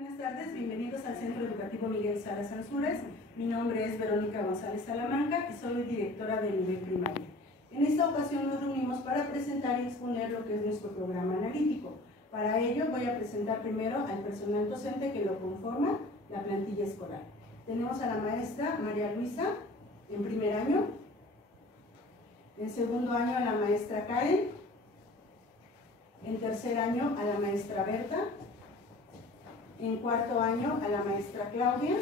Buenas tardes, bienvenidos al Centro Educativo Miguel Salas Ansúrez. Mi nombre es Verónica González Salamanca y soy directora del nivel primario. En esta ocasión nos reunimos para presentar y exponer lo que es nuestro programa analítico. Para ello voy a presentar primero al personal docente que lo conforma, la plantilla escolar. Tenemos a la maestra María Luisa en primer año, en segundo año a la maestra Karen, en tercer año a la maestra Berta, en cuarto año a la maestra Claudia,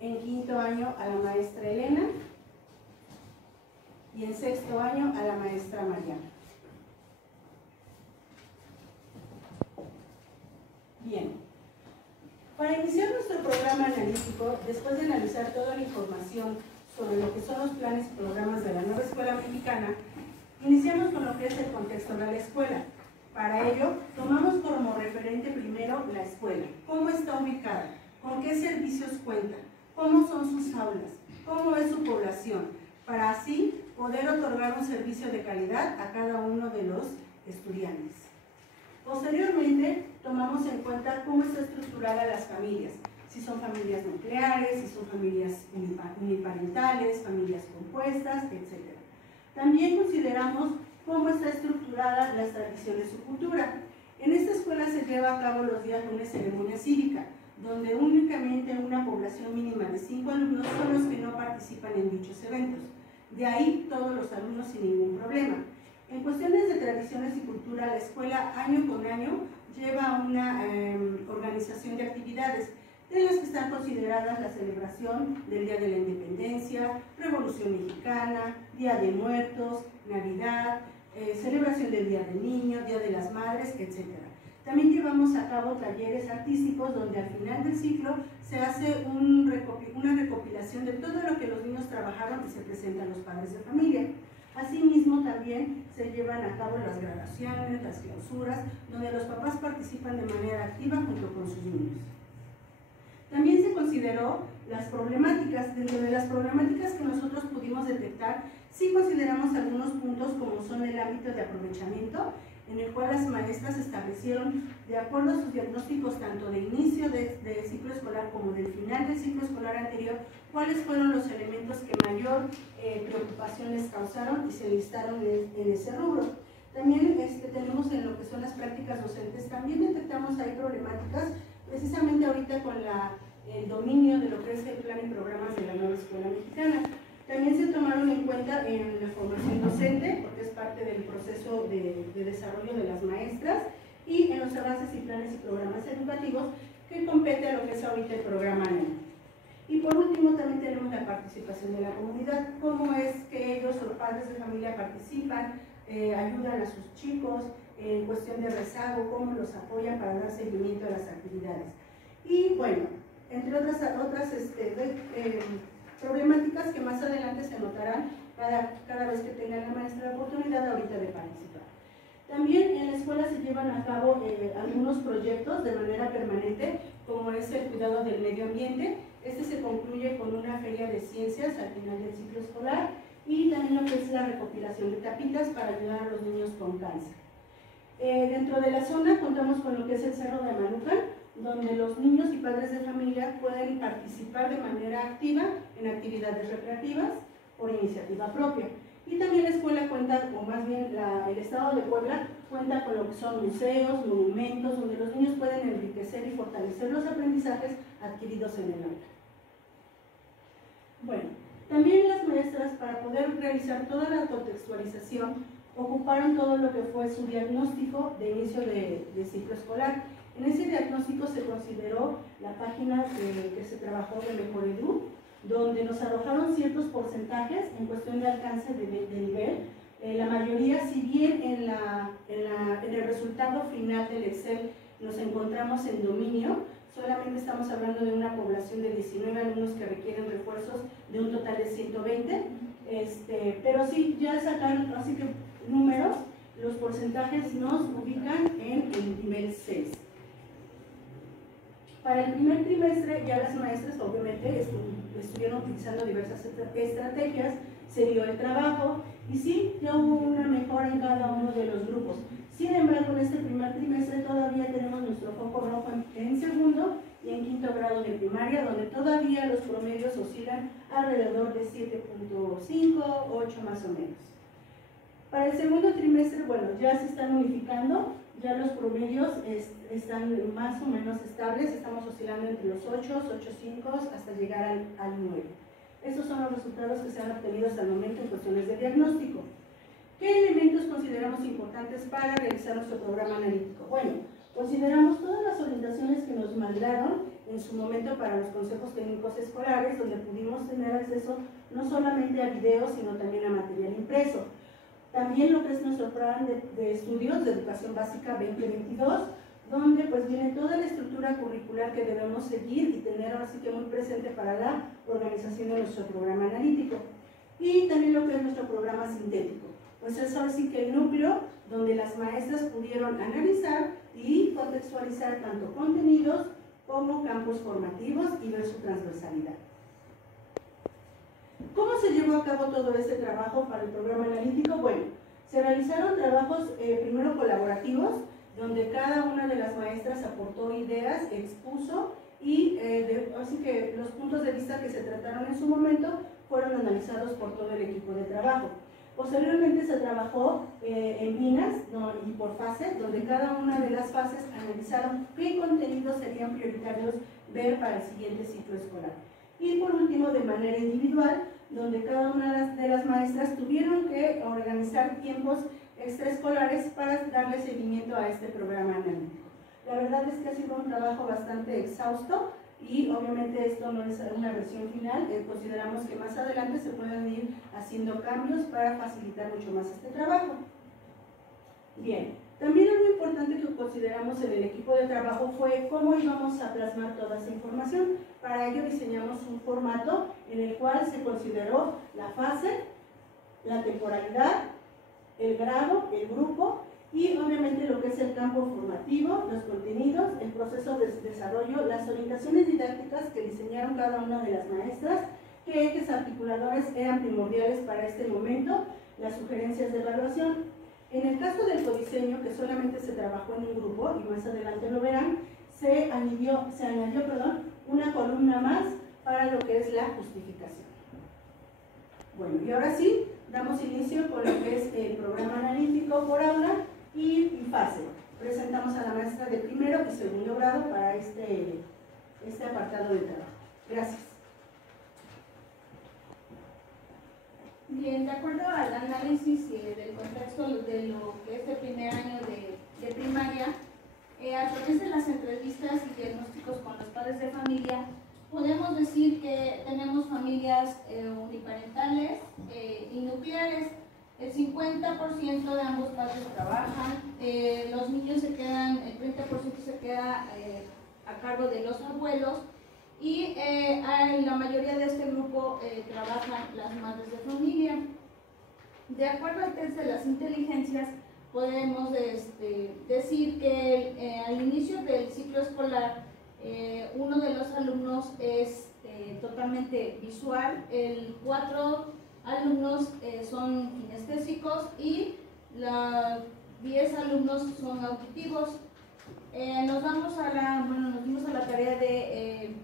en quinto año a la maestra Elena y en sexto año a la maestra Mariana. Bien, para iniciar nuestro programa analítico, después de analizar toda la información sobre lo que son los planes y programas de la nueva escuela mexicana, iniciamos con lo que es el contexto de la escuela. Para ello, tomamos como referente primero la escuela, cómo está ubicada, con qué servicios cuenta, cómo son sus aulas, cómo es su población, para así poder otorgar un servicio de calidad a cada uno de los estudiantes. Posteriormente, tomamos en cuenta cómo está estructurada las familias, si son familias nucleares, si son familias uniparentales, familias compuestas, etc. También consideramos cómo está estructurada las tradiciones y su cultura. En esta escuela se lleva a cabo los días lunes ceremonia cívica, donde únicamente una población mínima de 5 alumnos son los que no participan en dichos eventos. De ahí todos los alumnos sin ningún problema. En cuestiones de tradiciones y cultura, la escuela año con año lleva una organización de actividades, de las que están consideradas la celebración del Día de la Independencia, Revolución Mexicana, Día de Muertos, Navidad, celebración del Día del Niño, Día de las Madres, etc. También llevamos a cabo talleres artísticos donde al final del ciclo se hace una recopilación de todo lo que los niños trabajaron y se presentan los padres de familia. Asimismo, también se llevan a cabo las graduaciones, las clausuras, donde los papás participan de manera activa junto con sus niños. También se consideró las problemáticas. Dentro de las problemáticas que nosotros pudimos detectar, sí consideramos algunos puntos como son el ámbito de aprovechamiento, en el cual las maestras establecieron, de acuerdo a sus diagnósticos tanto de inicio del ciclo escolar como del final del ciclo escolar anterior, cuáles fueron los elementos que mayor preocupación les causaron y se listaron en ese rubro. También tenemos en lo que son las prácticas docentes, también detectamos ahí problemáticas, precisamente ahorita con el dominio de lo que es el plan y programas de la nueva escuela mexicana. También se tomaron en cuenta en la formación docente, porque es parte del proceso de desarrollo de las maestras, y en los avances y planes y programas educativos que compete a lo que es ahorita el programa NEM. Y por último también tenemos la participación de la comunidad, cómo es que ellos, los padres de familia, participan, ayudan a sus chicos en cuestión de rezago, cómo los apoyan para dar seguimiento a las actividades. Y bueno, entre otras problemáticas que más adelante se notarán cada vez que tengan la maestra la oportunidad ahorita de participar. También en la escuela se llevan a cabo algunos proyectos de manera permanente, como es el cuidado del medio ambiente. Este se concluye con una feria de ciencias al final del ciclo escolar y también lo que es la recopilación de tapitas para ayudar a los niños con cáncer. Dentro de la zona contamos con lo que es el Cerro de Amalucan, donde los niños y padres de familia pueden participar de manera activa en actividades recreativas por iniciativa propia. Y también la escuela cuenta, o más bien el Estado de Puebla, cuenta con lo que son museos, monumentos, donde los niños pueden enriquecer y fortalecer los aprendizajes adquiridos en el aula. Bueno, también las maestras, para poder realizar toda la contextualización, ocuparon todo lo que fue su diagnóstico de inicio de ciclo escolar. En ese diagnóstico se consideró la página que se trabajó de Mejor Edu, donde nos arrojaron ciertos porcentajes en cuestión de alcance de nivel. La mayoría, si bien en el resultado final del Excel nos encontramos en dominio, solamente estamos hablando de una población de 19 alumnos que requieren refuerzos de un total de 120, pero sí, ya sacaron así que números, los porcentajes nos ubican en el nivel 6. Para el primer trimestre ya las maestras obviamente estuvieron utilizando diversas estrategias, se dio el trabajo y sí, ya hubo una mejora en cada uno de los grupos. Sin embargo, en este primer trimestre todavía tenemos nuestro foco rojo alrededor de 7.5, 8 más o menos. Para el segundo trimestre, bueno, ya se están unificando, ya los promedios están más o menos estables, estamos oscilando entre los 8, 8.5 hasta llegar al 9. Estos son los resultados que se han obtenido hasta el momento en cuestiones de diagnóstico. ¿Qué elementos consideramos importantes para realizar nuestro programa analítico? Bueno, consideramos todas las orientaciones que nos mandaron en su momento para los consejos técnicos escolares, donde pudimos tener acceso no solamente a videos, sino también a material impreso. También lo que es nuestro plan de estudios de educación básica 2022, donde pues viene toda la estructura curricular que debemos seguir y tener así que muy presente para la organización de nuestro programa analítico. Y también lo que es nuestro programa sintético. Pues es ahora sí que el núcleo donde las maestras pudieron analizar y contextualizar tanto contenidos como campos formativos y ver su transversalidad. ¿Cómo se llevó a cabo todo este trabajo para el programa analítico? Bueno, se realizaron trabajos primero colaborativos, donde cada una de las maestras aportó ideas, expuso y así que los puntos de vista que se trataron en su momento fueron analizados por todo el equipo de trabajo. Posteriormente se trabajó en minas y por fase, donde cada una de las fases analizaron qué contenidos serían prioritarios ver para el siguiente ciclo escolar. Y por último, de manera individual, donde cada una de las maestras tuvieron que organizar tiempos extraescolares para darle seguimiento a este programa analítico. La verdad es que ha sido un trabajo bastante exhausto y obviamente esto no es una versión final, consideramos que más adelante se pueden ir haciendo cambios para facilitar mucho más este trabajo. Bien, también algo importante que consideramos en el equipo de trabajo fue cómo íbamos a plasmar toda esa información. Para ello diseñamos un formato en el cual se consideró la fase, la temporalidad, el grado, el grupo y obviamente lo que es el campo formativo, los contenidos, el proceso de desarrollo, las orientaciones didácticas que diseñaron cada una de las maestras, qué ejes articuladores eran primordiales para este momento, las sugerencias de evaluación. En el caso del codiseño, que solamente se trabajó en un grupo, y más adelante lo verán, se añadió una columna más para lo que es la justificación. Bueno, y ahora sí, damos inicio con lo que es el programa analítico por aula y fase. Presentamos a la maestra de primero y segundo grado para este apartado de trabajo. Gracias. Bien, de acuerdo al análisis del contexto de lo que es el primer año de primaria, a través de las entrevistas y diagnósticos con los padres de familia, podemos decir que tenemos familias uniparentales y nucleares. El 50% de ambos padres trabajan, los niños se quedan, el 30% se queda a cargo de los abuelos y la mayoría de este grupo trabajan las madres de familia. De acuerdo al test de las inteligencias, podemos decir que al inicio del ciclo escolar, uno de los alumnos es totalmente visual, 4 alumnos son kinestésicos y 10 alumnos son auditivos. Nos dimos a la tarea de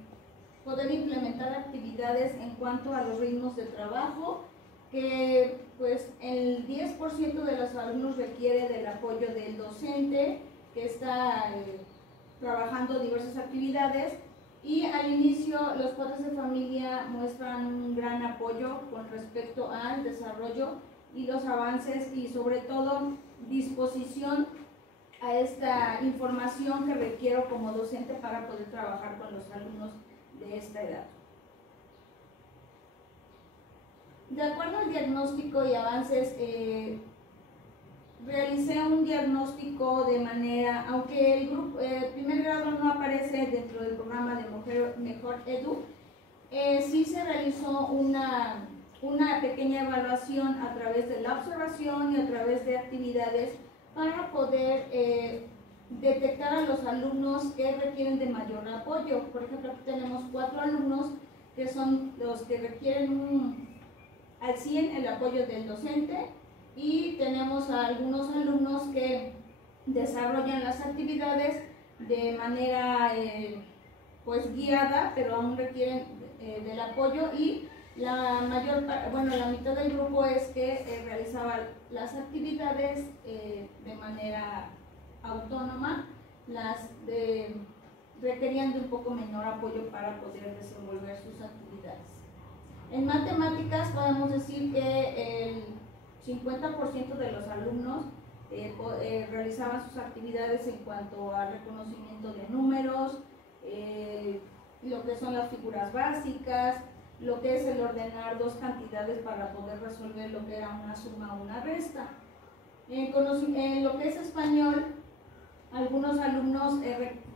poder implementar actividades en cuanto a los ritmos de trabajo, que pues el 10% de los alumnos requiere del apoyo del docente que está trabajando diversas actividades, y al inicio los padres de familia muestran un gran apoyo con respecto al desarrollo y los avances y sobre todo disposición a esta información que requiero como docente para poder trabajar con los alumnos de esta edad. De acuerdo al diagnóstico y avances, realicé un diagnóstico de manera, aunque el primer grado no aparece dentro del programa de Mejor Edu, sí se realizó una pequeña evaluación a través de la observación y a través de actividades para poder detectar a los alumnos que requieren de mayor apoyo. Por ejemplo, aquí tenemos 4 alumnos que son los que requieren al 100 el apoyo del docente, y tenemos a algunos alumnos que desarrollan las actividades de manera pues guiada, pero aún requieren del apoyo, y La mitad del grupo es que realizaba las actividades de manera autónoma, requerían de un poco menor apoyo para poder desenvolver sus actividades. En matemáticas podemos decir que el 50% de los alumnos realizaban sus actividades en cuanto a reconocimiento de números, lo que son las figuras básicas, lo que es el ordenar dos cantidades para poder resolver lo que era una suma o una resta. En lo que es español, algunos alumnos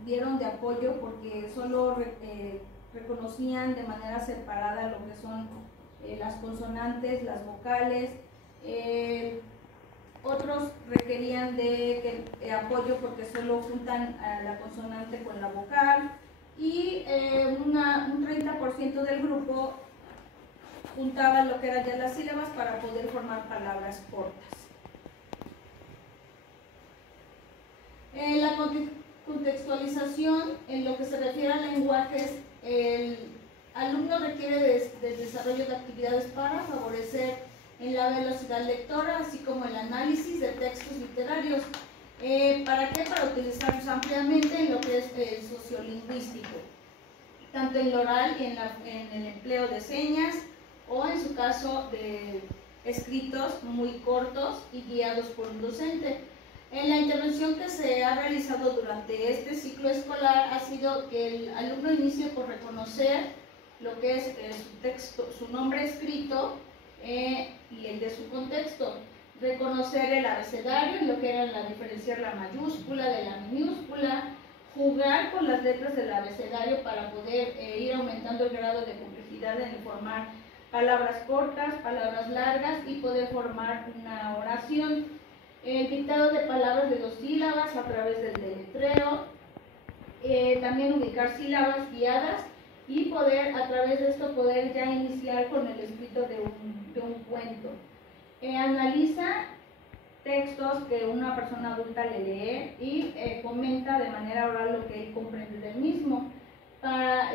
dieron de apoyo porque solo reconocían de manera separada lo que son las consonantes, las vocales. Otros requerían de apoyo porque solo juntan a la consonante con la vocal, y un 30% del grupo juntaba lo que eran ya las sílabas para poder formar palabras cortas. La contextualización, en lo que se refiere a lenguajes, el alumno requiere de desarrollo de actividades para favorecer en la velocidad lectora, así como el análisis de textos literarios. ¿Para qué? Para utilizarlos ampliamente en lo que es el sociolingüístico, tanto en lo oral y en el empleo de señas, o en su caso de escritos muy cortos y guiados por un docente. En la intervención que se ha realizado durante este ciclo escolar ha sido que el alumno inicie por reconocer lo que es su texto, su nombre escrito y el de su contexto. Reconocer el abecedario y lo que era diferenciar la mayúscula de la minúscula, jugar con las letras del abecedario para poder ir aumentando el grado de complejidad en formar palabras cortas, palabras largas y poder formar una oración. El dictado de palabras de 2 sílabas a través del deletreo, también ubicar sílabas guiadas y poder, a través de esto, poder ya iniciar con el escrito de un cuento. Analiza textos que una persona adulta le lee y comenta de manera oral lo que él comprende del mismo.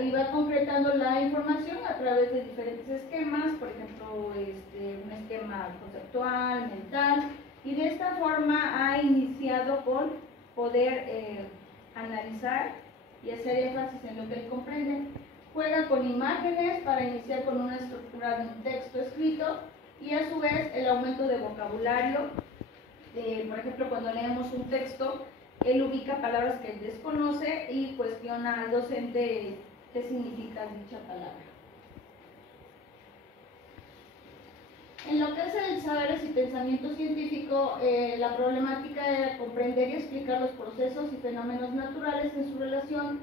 Y va concretando la información a través de diferentes esquemas, por ejemplo, un esquema conceptual, mental, y de esta forma ha iniciado con poder analizar y hacer énfasis en lo que él comprende. Juega con imágenes para iniciar con una estructura de un texto escrito, y a su vez el aumento de vocabulario. Por ejemplo, cuando leemos un texto, él ubica palabras que él desconoce y cuestiona al docente qué significa dicha palabra. En lo que es el saberes y pensamiento científico, la problemática era comprender y explicar los procesos y fenómenos naturales en su relación,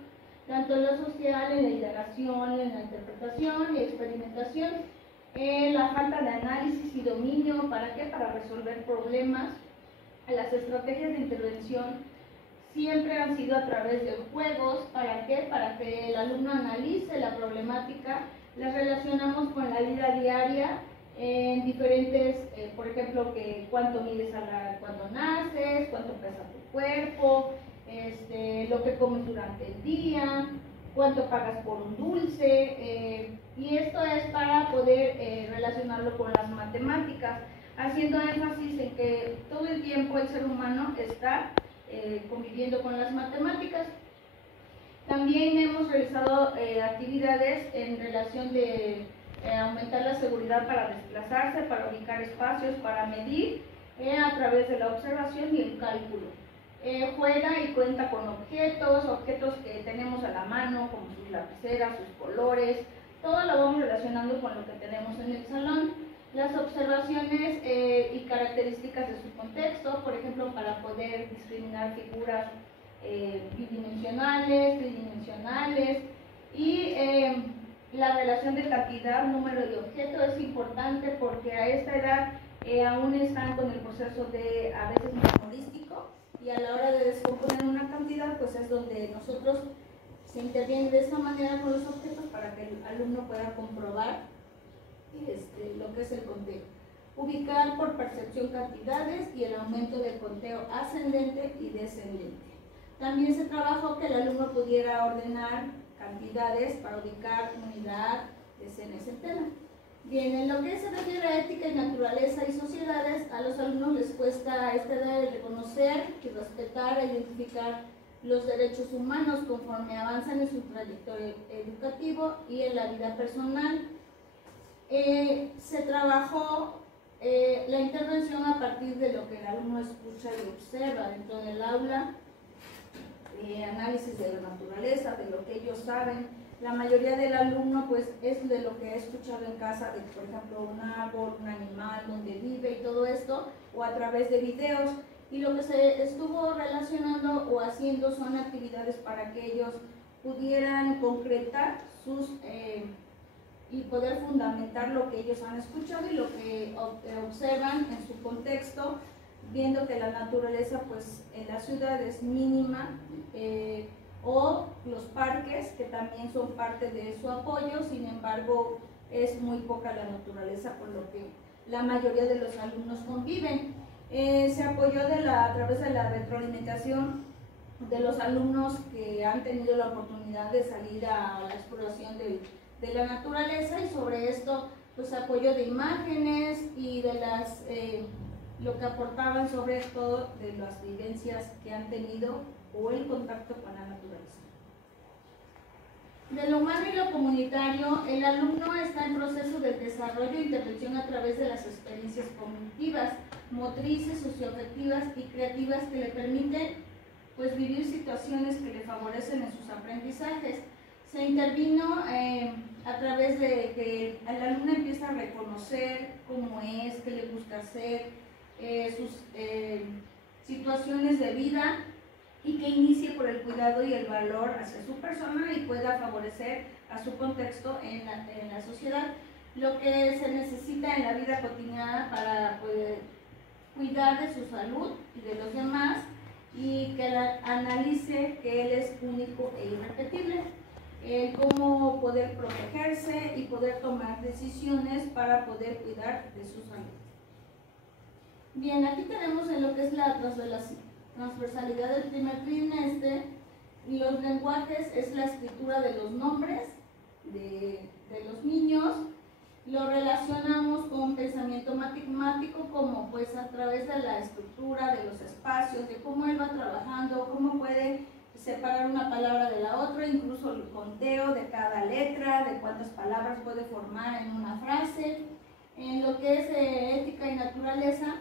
tanto en lo social, en la indagación, en la interpretación y experimentación. La falta de análisis y dominio, ¿para qué? Para resolver problemas. Las estrategias de intervención siempre han sido a través de juegos. ¿Para qué? Para que el alumno analice la problemática. Las relacionamos con la vida diaria en diferentes, por ejemplo, cuánto mides cuando naces, cuánto pesa tu cuerpo, lo que comes durante el día, cuánto pagas por un dulce, y esto es para poder relacionarlo con las matemáticas, haciendo énfasis en que todo el tiempo el ser humano está conviviendo con las matemáticas. También hemos realizado actividades en relación de aumentar la seguridad para desplazarse, para ubicar espacios, para medir a través de la observación y el cálculo. Juega y cuenta con objetos que tenemos a la mano, como sus lapiceras, sus colores, todo lo vamos relacionando con lo que tenemos en el salón. Las observaciones y características de su contexto, por ejemplo, para poder discriminar figuras bidimensionales, tridimensionales, y la relación de cantidad, número y objeto es importante porque a esta edad aún están con el proceso de a veces memorístico, y a la hora de descomponer una cantidad, pues es donde nosotros se interviene de esta manera con los objetos para que el alumno pueda comprobar lo que es el conteo. Ubicar por percepción cantidades y el aumento del conteo ascendente y descendente. También se trabajó que el alumno pudiera ordenar cantidades para ubicar unidad, decena y centena. Bien, en lo que se refiere a ética y naturaleza y sociedades, a los alumnos les cuesta a esta edad reconocer y respetar e identificar los derechos humanos conforme avanzan en su trayectoria educativo y en la vida personal. Se trabajó la intervención a partir de lo que el alumno escucha y observa dentro del aula, análisis de la naturaleza, de lo que ellos saben. La mayoría del alumno pues es de lo que ha escuchado en casa, de por ejemplo un árbol, un animal, donde vive y todo esto, o a través de videos. Y lo que se estuvo relacionando o haciendo son actividades para que ellos pudieran concretar sus y poder fundamentar lo que ellos han escuchado y lo que observan en su contexto, viendo que la naturaleza pues en la ciudad es mínima, o los parques, que también son parte de su apoyo. Sin embargo es muy poca la naturaleza, por lo que la mayoría de los alumnos conviven. Se apoyó a través de la retroalimentación de los alumnos que han tenido la oportunidad de salir a la exploración de la naturaleza, y sobre esto pues apoyo de imágenes y de lo que aportaban sobre todo de las vivencias que han tenido o el contacto con la naturaleza. De lo humano y lo comunitario, el alumno está en proceso de desarrollo e intervención a través de las experiencias cognitivas, motrices, socioafectivas y creativas que le permiten pues vivir situaciones que le favorecen en sus aprendizajes. Se intervino a través de que el alumno empieza a reconocer cómo es, qué le gusta hacer, sus situaciones de vida, y que inicie por el cuidado y el valor hacia su persona y pueda favorecer a su contexto en la sociedad. Lo que se necesita en la vida cotidiana para poder cuidar de su salud y de los demás, y que analice que él es único e irrepetible, cómo poder protegerse y poder tomar decisiones para poder cuidar de su salud. Bien, aquí tenemos en lo que es la transversalidad del primer trimestre. Los lenguajes es la escritura de los nombres de los niños. Lo relacionamos con pensamiento matemático, como pues a través de la estructura de los espacios, de cómo él va trabajando, cómo puede separar una palabra de la otra, incluso el conteo de cada letra, de cuántas palabras puede formar en una frase. En lo que es ética y naturaleza,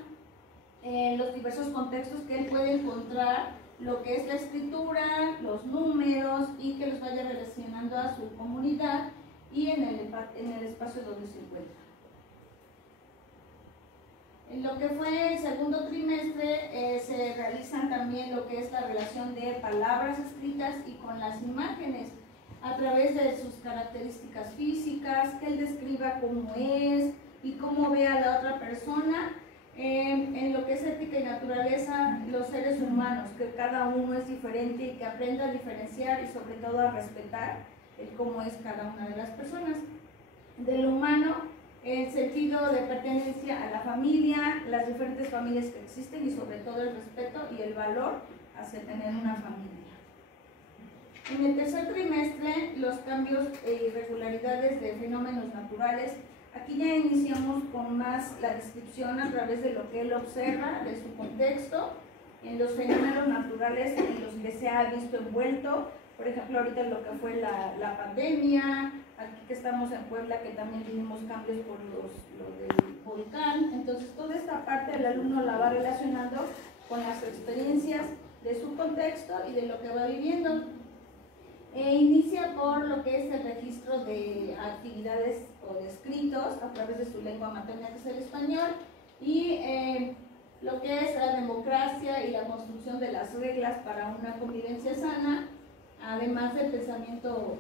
los diversos contextos que él puede encontrar, lo que es la escritura, los números, y que los vaya relacionando a su comunidad y en el espacio donde se encuentra. En lo que fue el segundo trimestre se realizan también lo que es la relación de palabras escritas y con las imágenes, a través de sus características físicas, que él describa cómo es y cómo ve a la otra persona. En lo que es ética y naturaleza, los seres humanos, que cada uno es diferente y que aprenda a diferenciar y sobre todo a respetar cómo es cada una de las personas. De lo humano, el sentido de pertenencia a la familia, las diferentes familias que existen, y sobre todo el respeto y el valor hacia tener una familia. En el tercer trimestre, los cambios e irregularidades de fenómenos naturales. Aquí ya iniciamos con más la descripción a través de lo que él observa, de su contexto, en los fenómenos naturales en los que se ha visto envuelto. Por ejemplo, ahorita lo que fue la pandemia, aquí que estamos en Puebla, que también vivimos cambios por lo del volcán. Entonces, toda esta parte el alumno la va relacionando con las experiencias de su contexto y de lo que va viviendo. Inicia por lo que es el registro de actividades o de escritos a través de su lengua materna, que es el español, y lo que es la democracia y la construcción de las reglas para una convivencia sana, además del pensamiento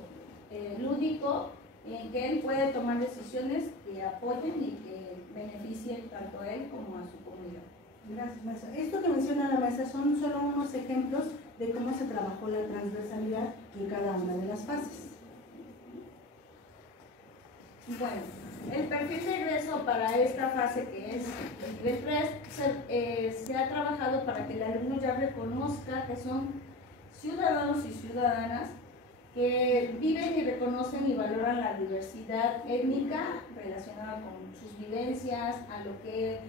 lúdico, en que él puede tomar decisiones que apoyen y que beneficien tanto a él como a su comunidad. Gracias, maestra. Esto que menciona la maestra son solo unos ejemplos de cómo se trabajó la transversalidad en cada una de las fases. Bueno, el perfil de egreso para esta fase, que es el nivel 3, se ha trabajado para que el alumno ya reconozca que son ciudadanos y ciudadanas que viven y reconocen y valoran la diversidad étnica relacionada con sus vivencias, a lo que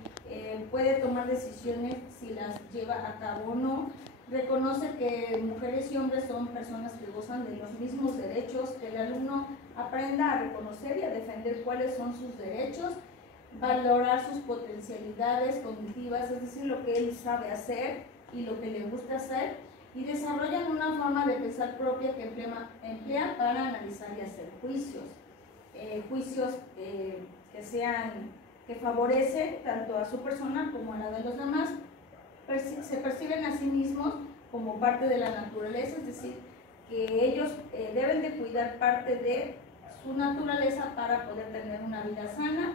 puede tomar decisiones si las lleva a cabo o no. Reconoce que mujeres y hombres son personas que gozan de los mismos derechos, que el alumno aprenda a reconocer y a defender cuáles son sus derechos, valorar sus potencialidades cognitivas, es decir, lo que él sabe hacer y lo que le gusta hacer, y desarrollan una forma de pensar propia que emplea para analizar y hacer juicios. Juicios que favorecen tanto a su persona como a la de los demás. Se perciben a sí mismos como parte de la naturaleza, es decir, que ellos deben de cuidar parte de su naturaleza para poder tener una vida sana.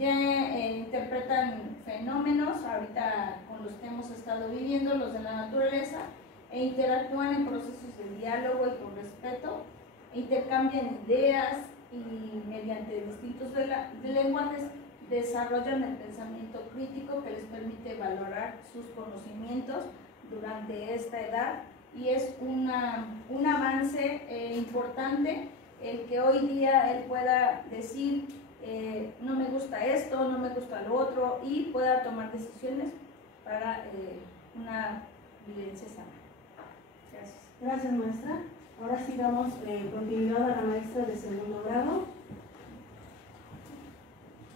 Ya interpretan fenómenos, ahorita con los que hemos estado viviendo, los de la naturaleza, e interactúan en procesos de diálogo y con respeto, intercambian ideas y mediante distintos lenguajes desarrollan el pensamiento crítico que les permite valorar sus conocimientos durante esta edad, y es un avance importante el que hoy día él pueda decir no me gusta esto, no me gusta lo otro, y pueda tomar decisiones para una vivencia sana. Gracias. Gracias, maestra. Ahora sí damos continuidad a la maestra de segundo grado.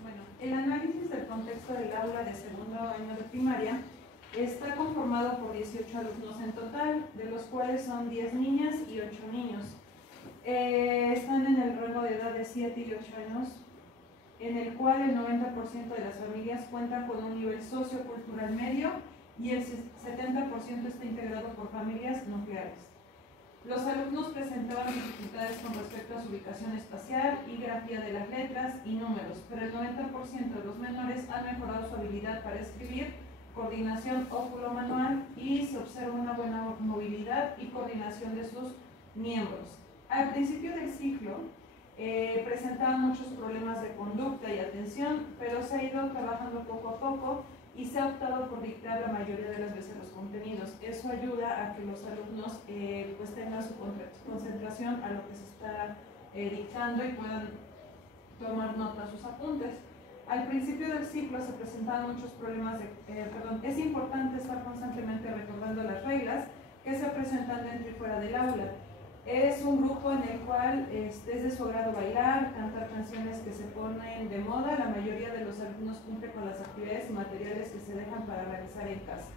Bueno, el análisis del contexto del aula de segundo año de primaria está conformado por 18 alumnos en total, de los cuales son 10 niñas y 8 niños. Están en el rango de edad de 7 y 8 años, en el cual el 90% de las familias cuentan con un nivel sociocultural medio y el 70% está integrado por familias nucleares. Los alumnos presentaban dificultades con respecto a su ubicación espacial y grafía de las letras y números, pero el 90% de los menores han mejorado su habilidad para escribir, coordinación óculo-manual, y se observa una buena movilidad y coordinación de sus miembros. Al principio del ciclo presentaban muchos problemas de conducta y atención, pero se ha ido trabajando poco a poco y se ha optado por dictar la mayoría de las veces los contenidos. Eso ayuda a que los alumnos pues tengan su concentración a lo que se está dictando y puedan tomar nota de sus apuntes. Al principio del ciclo se presentaban muchos problemas es importante estar constantemente recordando las reglas que se presentan dentro y fuera del aula. Es un grupo en el cual es de su agrado bailar, cantar canciones que se ponen de moda. La mayoría de los alumnos cumple con las actividades y materiales que se dejan para realizar en casa.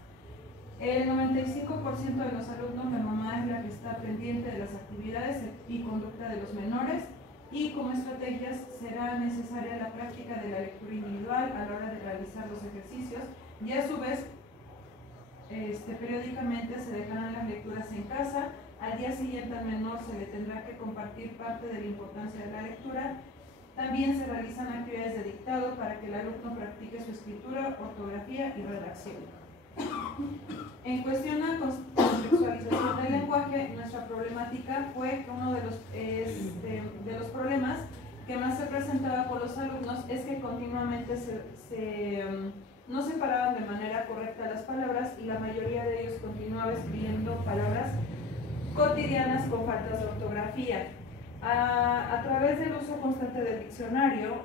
El 95% de los alumnos, la mamá es la que está pendiente de las actividades y conducta de los menores, y como estrategias será necesaria la práctica de la lectura individual a la hora de realizar los ejercicios, y a su vez periódicamente se dejarán las lecturas en casa. Al día siguiente al menor se le tendrá que compartir parte de la importancia de la lectura. También se realizan actividades de dictado para que el alumno practique su escritura, ortografía y redacción. En cuestión a contextualización del lenguaje, nuestra problemática fue que uno de los problemas que más se presentaba por los alumnos es que continuamente no separaban de manera correcta las palabras, y la mayoría de ellos continuaba escribiendo palabras cotidianas con faltas de ortografía. A través del uso constante del diccionario,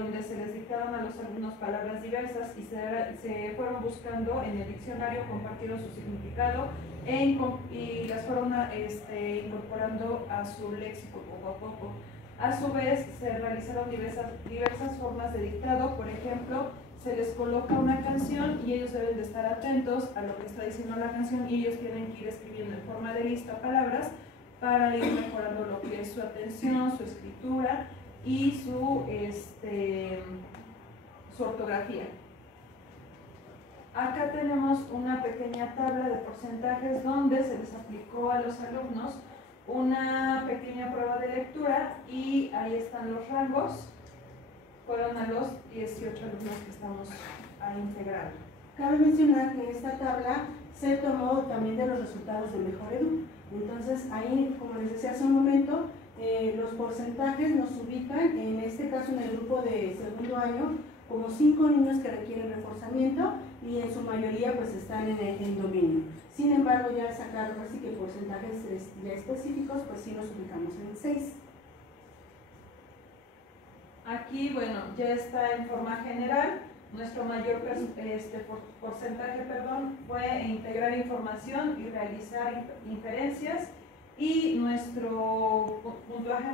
donde se les dictaban a los alumnos palabras diversas y se fueron buscando en el diccionario, compartieron su significado y las fueron incorporando a su léxico poco a poco. A su vez, se realizaron diversas formas de dictado. Por ejemplo, se les coloca una canción y ellos deben de estar atentos a lo que está diciendo la canción, y ellos tienen que ir escribiendo en forma de lista palabras para ir mejorando lo que es su atención, su escritura y su ortografía. Acá tenemos una pequeña tabla de porcentajes donde se les aplicó a los alumnos una pequeña prueba de lectura, y ahí están los rangos. Fueron a los 18 alumnos que estamos integrando. Cabe mencionar que esta tabla se tomó también de los resultados de Mejor Edu. Entonces ahí, como les decía hace un momento, los porcentajes nos ubican, en este caso en el grupo de segundo año, como 5 niños que requieren reforzamiento y en su mayoría pues están en dominio. Sin embargo, ya sacar así que porcentajes ya específicos, pues sí nos ubicamos en 6. Aquí, bueno, ya está en forma general. Nuestro mayor porcentaje fue integrar información y realizar inferencias, y nuestro puntuaje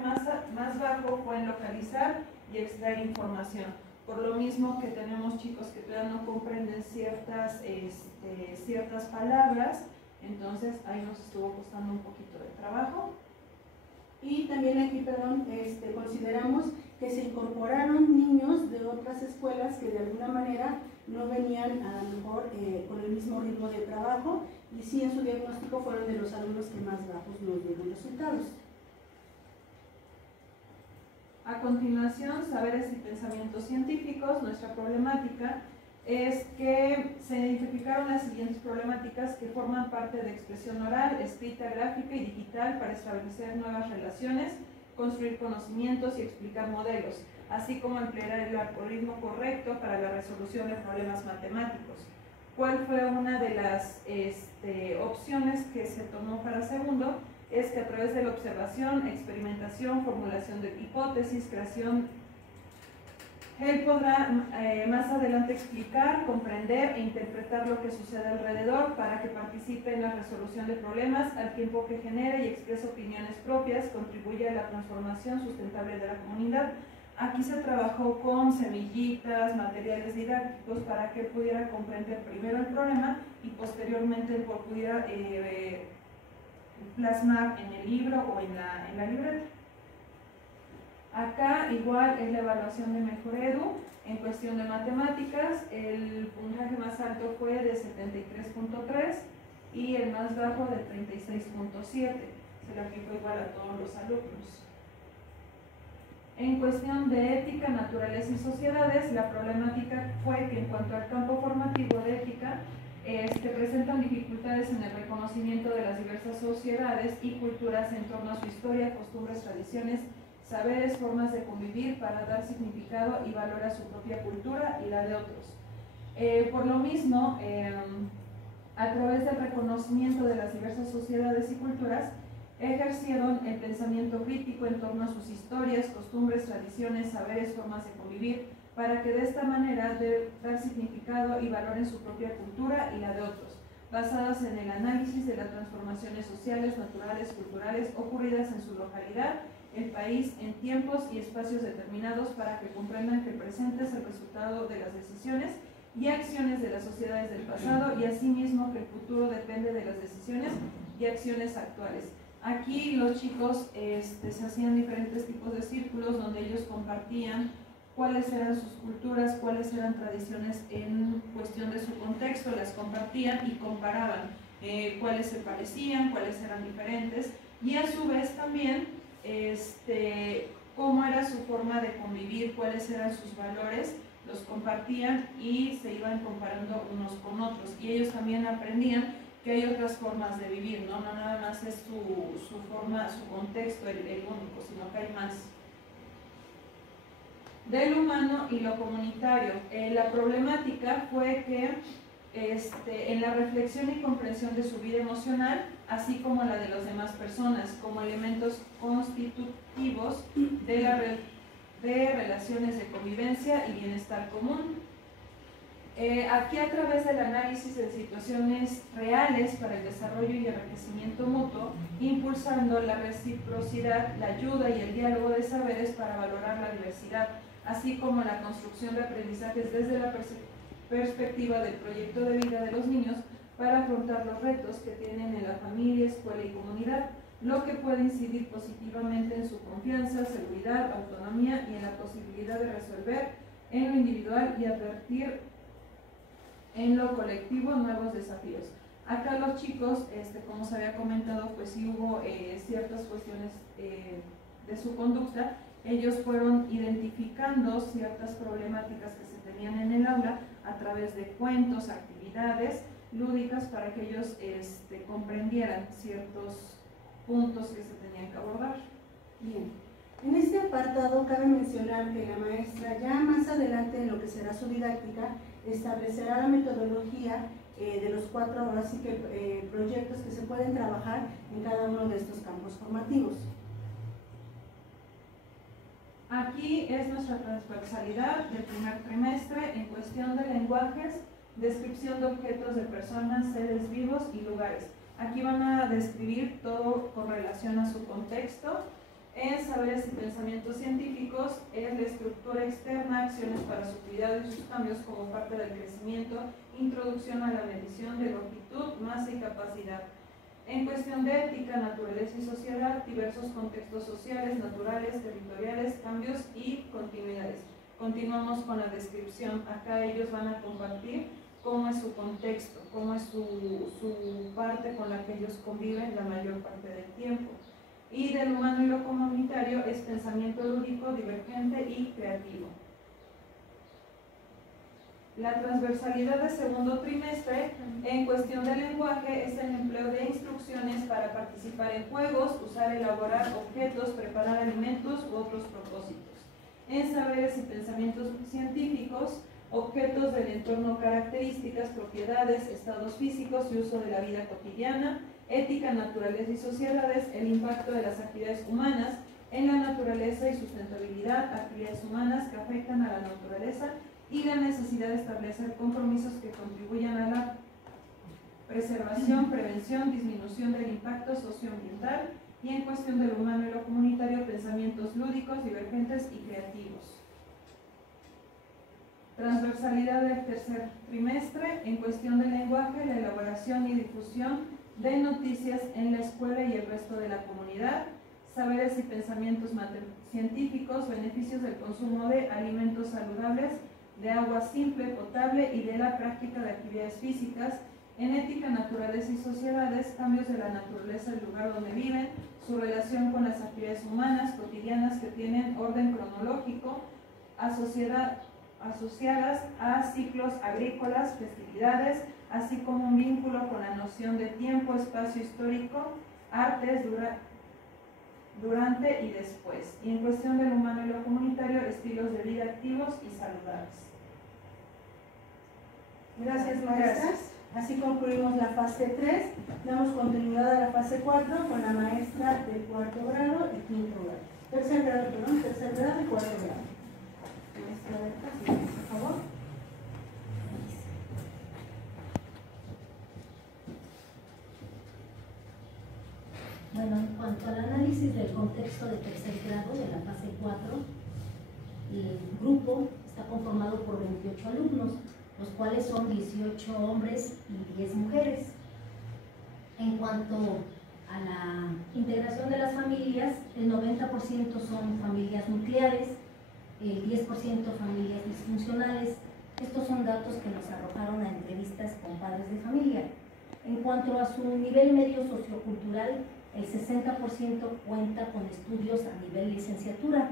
más bajo fue en localizar y extraer información. Por lo mismo que tenemos chicos que todavía no comprenden ciertas palabras, entonces ahí nos estuvo costando un poquito de trabajo. Y también aquí, consideramos que se incorporaron niños de otras escuelas que de alguna manera no venían a lo mejor con el mismo ritmo de trabajo, y sí en su diagnóstico fueron de los alumnos que más bajos nos dieron resultados. A continuación, saberes y pensamientos científicos. Nuestra problemática es que se identificaron las siguientes problemáticas que forman parte de expresión oral, escrita, gráfica y digital para establecer nuevas relaciones, construir conocimientos y explicar modelos, así como emplear el algoritmo correcto para la resolución de problemas matemáticos. ¿Cuál fue una de las opciones que se tomó para segundo? Es que a través de la observación, experimentación, formulación de hipótesis, creación, él podrá más adelante explicar, comprender e interpretar lo que sucede alrededor para que participe en la resolución de problemas al tiempo que genere y exprese opiniones propias, contribuye a la transformación sustentable de la comunidad. Aquí se trabajó con semillitas, materiales didácticos para que pudiera comprender primero el problema y posteriormente pudiera plasmar en el libro o en la libreta. Acá igual es la evaluación de Mejor Edu. En cuestión de matemáticas, el puntaje más alto fue de 73.3 y el más bajo de 36.7. Se le aplicó igual a todos los alumnos. En cuestión de ética, naturaleza y sociedades, la problemática fue que en cuanto al campo formativo de ética, presentan dificultades en el reconocimiento de las diversas sociedades y culturas en torno a su historia, costumbres, tradiciones, saberes, formas de convivir para dar significado y valor a su propia cultura y la de otros. Por lo mismo, a través del reconocimiento de las diversas sociedades y culturas, ejercieron el pensamiento crítico en torno a sus historias, costumbres, tradiciones, saberes, formas de convivir, para que de esta manera dar significado y valor en su propia cultura y la de otros, basadas en el análisis de las transformaciones sociales, naturales, culturales ocurridas en su localidad, el país, en tiempos y espacios determinados, para que comprendan que el presente es el resultado de las decisiones y acciones de las sociedades del pasado, y asimismo que el futuro depende de las decisiones y acciones actuales. Aquí los chicos se hacían diferentes tipos de círculos donde ellos compartían cuáles eran sus culturas, cuáles eran tradiciones en cuestión de su contexto, las compartían y comparaban cuáles se parecían, cuáles eran diferentes, y a su vez también cómo era su forma de convivir, cuáles eran sus valores, los compartían y se iban comparando unos con otros, y ellos también aprendían que hay otras formas de vivir, no nada más es su forma, su contexto el único, sino que hay más. De lo humano y lo comunitario, la problemática fue que en la reflexión y comprensión de su vida emocional, así como la de las demás personas, como elementos constitutivos de relaciones de convivencia y bienestar común. Aquí, a través del análisis de situaciones reales para el desarrollo y enriquecimiento mutuo, impulsando la reciprocidad, la ayuda y el diálogo de saberes para valorar la diversidad, así como la construcción de aprendizajes desde la perspectiva del proyecto de vida de los niños para afrontar los retos que tienen en la familia, escuela y comunidad, lo que puede incidir positivamente en su confianza, seguridad, autonomía y en la posibilidad de resolver en lo individual y advertir en lo colectivo nuevos desafíos. Acá los chicos, como se había comentado, pues sí hubo ciertas cuestiones de su conducta. Ellos fueron identificando ciertas problemáticas que se tenían en el aula a través de cuentos, actividades lúdicas, para que ellos comprendieran ciertos puntos que se tenían que abordar. Bien, en este apartado cabe mencionar que la maestra ya más adelante en lo que será su didáctica establecerá la metodología de los 4 ahora sí que proyectos que se pueden trabajar en cada uno de estos campos formativos. Aquí es nuestra transversalidad del primer trimestre en cuestión de lenguajes, descripción de objetos de personas, seres vivos y lugares. Aquí van a describir todo con relación a su contexto. En saberes y pensamientos científicos es la estructura externa, acciones para su cuidado y sus cambios como parte del crecimiento, introducción a la medición de longitud, masa y capacidad. En cuestión de ética, naturaleza y sociedad, diversos contextos sociales, naturales, territoriales, cambios y continuidades. Continuamos con la descripción. Acá ellos van a compartir cómo es su contexto, cómo es su parte con la que ellos conviven la mayor parte del tiempo. Y del humano y lo comunitario es pensamiento lúdico, divergente y creativo. La transversalidad de segundo trimestre en cuestión de lenguaje es el empleo de instrucciones para participar en juegos, usar, elaborar objetos, preparar alimentos u otros propósitos. En saberes y pensamientos científicos, objetos del entorno, características, propiedades, estados físicos y uso de la vida cotidiana. Ética, naturaleza y sociedades, el impacto de las actividades humanas en la naturaleza y sustentabilidad, actividades humanas que afectan a la naturaleza y la necesidad de establecer compromisos que contribuyan a la preservación, prevención, disminución del impacto socioambiental. Y en cuestión de lo humano y lo comunitario, pensamientos lúdicos, divergentes y creativos. Transversalidad del tercer trimestre en cuestión de lenguaje, la elaboración y difusión de noticias en la escuela y el resto de la comunidad. Saberes y pensamientos científicos, beneficios del consumo de alimentos saludables, de agua simple, potable y de la práctica de actividades físicas. En ética, naturaleza y sociedades, cambios de la naturaleza del lugar donde viven, su relación con las actividades humanas cotidianas que tienen orden cronológico, asociadas a ciclos agrícolas, festividades, así como un vínculo con la noción de tiempo, espacio histórico, artes, durante y después. Y en cuestión del humano y lo comunitario, estilos de vida activos y saludables. Gracias, maestras. Así concluimos la fase 3. Damos continuidad a la fase 4 con la maestra de 4º grado y 5º grado. Tercer grado y 4º grado. Maestra de clase, por favor. Bueno, en cuanto al análisis del contexto de tercer grado de la fase 4, el grupo está conformado por 28 alumnos, los cuales son 18 hombres y 10 mujeres. En cuanto a la integración de las familias, el 90% son familias nucleares, el 10% familias disfuncionales. Estos son datos que nos arrojaron a entrevistas con padres de familia. En cuanto a su nivel medio sociocultural, el 60% cuenta con estudios a nivel licenciatura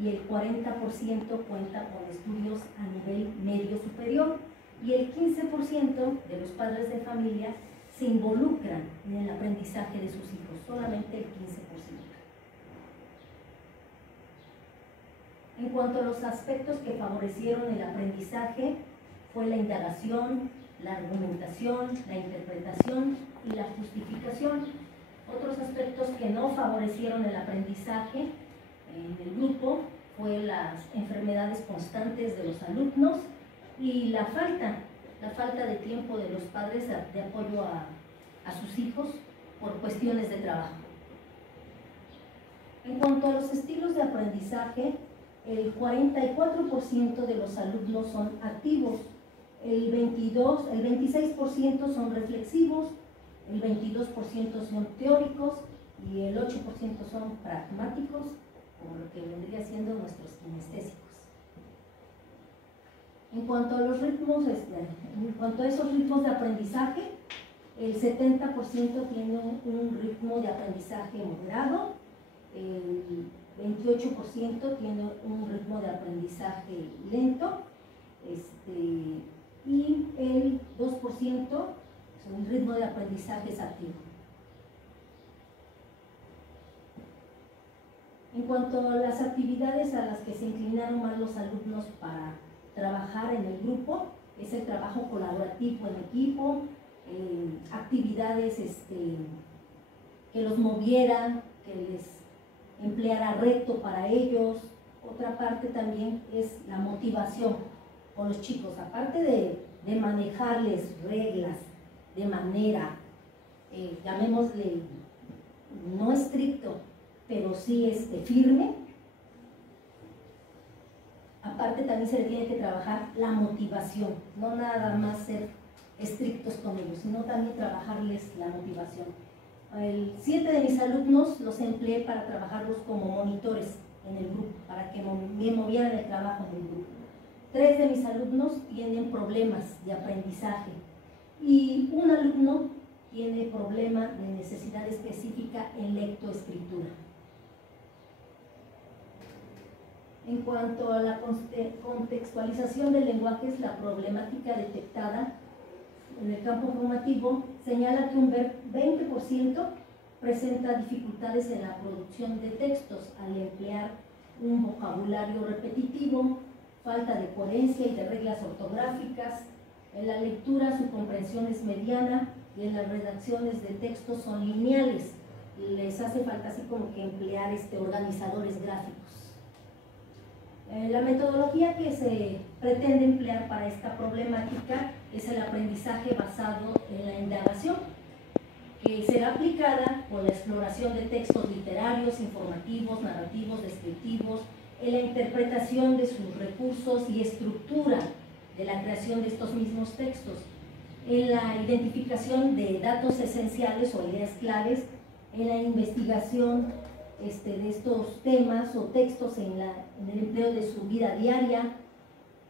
y el 40% cuenta con estudios a nivel medio superior, y el 15% de los padres de familia se involucran en el aprendizaje de sus hijos, solamente el 15%. En cuanto a los aspectos que favorecieron el aprendizaje, fue la indagación, la argumentación, la interpretación y la justificación. Otros aspectos que no favorecieron el aprendizaje en el grupo fue las enfermedades constantes de los alumnos y la falta de tiempo de los padres de apoyo a sus hijos por cuestiones de trabajo. En cuanto a los estilos de aprendizaje, el 44% de los alumnos son activos, el 26% son reflexivos, el 22% son teóricos y el 8% son pragmáticos, como lo que vendría siendo nuestros kinestésicos. En cuanto a los ritmos, en cuanto a esos ritmos de aprendizaje, el 70% tiene un ritmo de aprendizaje moderado, el 28% tiene un ritmo de aprendizaje lento, y el 2% el ritmo de aprendizaje es activo. En cuanto a las actividades a las que se inclinaron más los alumnos para trabajar en el grupo, es el trabajo colaborativo en equipo, actividades que los movieran, que les empleara reto para ellos. Otra parte también es la motivación con los chicos, aparte de manejarles reglas de manera, llamémosle, no estricto, pero sí firme. Aparte también se le tiene que trabajar la motivación, no nada más ser estrictos con ellos, sino también trabajarles la motivación. 7 de mis alumnos los empleé para trabajarlos como monitores en el grupo, para que me movieran el trabajo del grupo. 3 de mis alumnos tienen problemas de aprendizaje y un alumno tiene problema de necesidad específica en lectoescritura. En cuanto a la contextualización del lenguaje, es la problemática detectada en el campo formativo, señala que un 20% presenta dificultades en la producción de textos al emplear un vocabulario repetitivo, falta de coherencia y de reglas ortográficas. En la lectura su comprensión es mediana y en las redacciones de textos son lineales. Les hace falta así como que emplear organizadores gráficos. La metodología que se pretende emplear para esta problemática es el aprendizaje basado en la indagación, que será aplicada por la exploración de textos literarios, informativos, narrativos, descriptivos, en la interpretación de sus recursos y estructura de la creación de estos mismos textos, en la identificación de datos esenciales o ideas claves, en la investigación de estos temas o textos en el empleo de su vida diaria.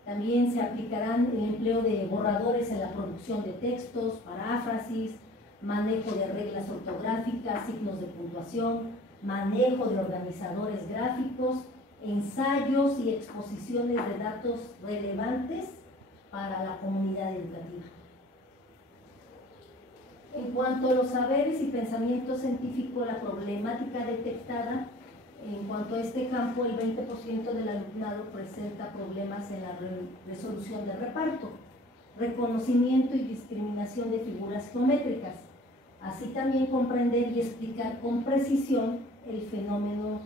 También se aplicarán el empleo de borradores en la producción de textos, paráfrasis, manejo de reglas ortográficas, signos de puntuación, manejo de organizadores gráficos, ensayos y exposiciones de datos relevantes para la comunidad educativa. En cuanto a los saberes y pensamiento científico, la problemática detectada en cuanto a este campo, el 20% del alumnado presenta problemas en la resolución de reparto, reconocimiento y discriminación de figuras geométricas, así también comprender y explicar con precisión el fenómeno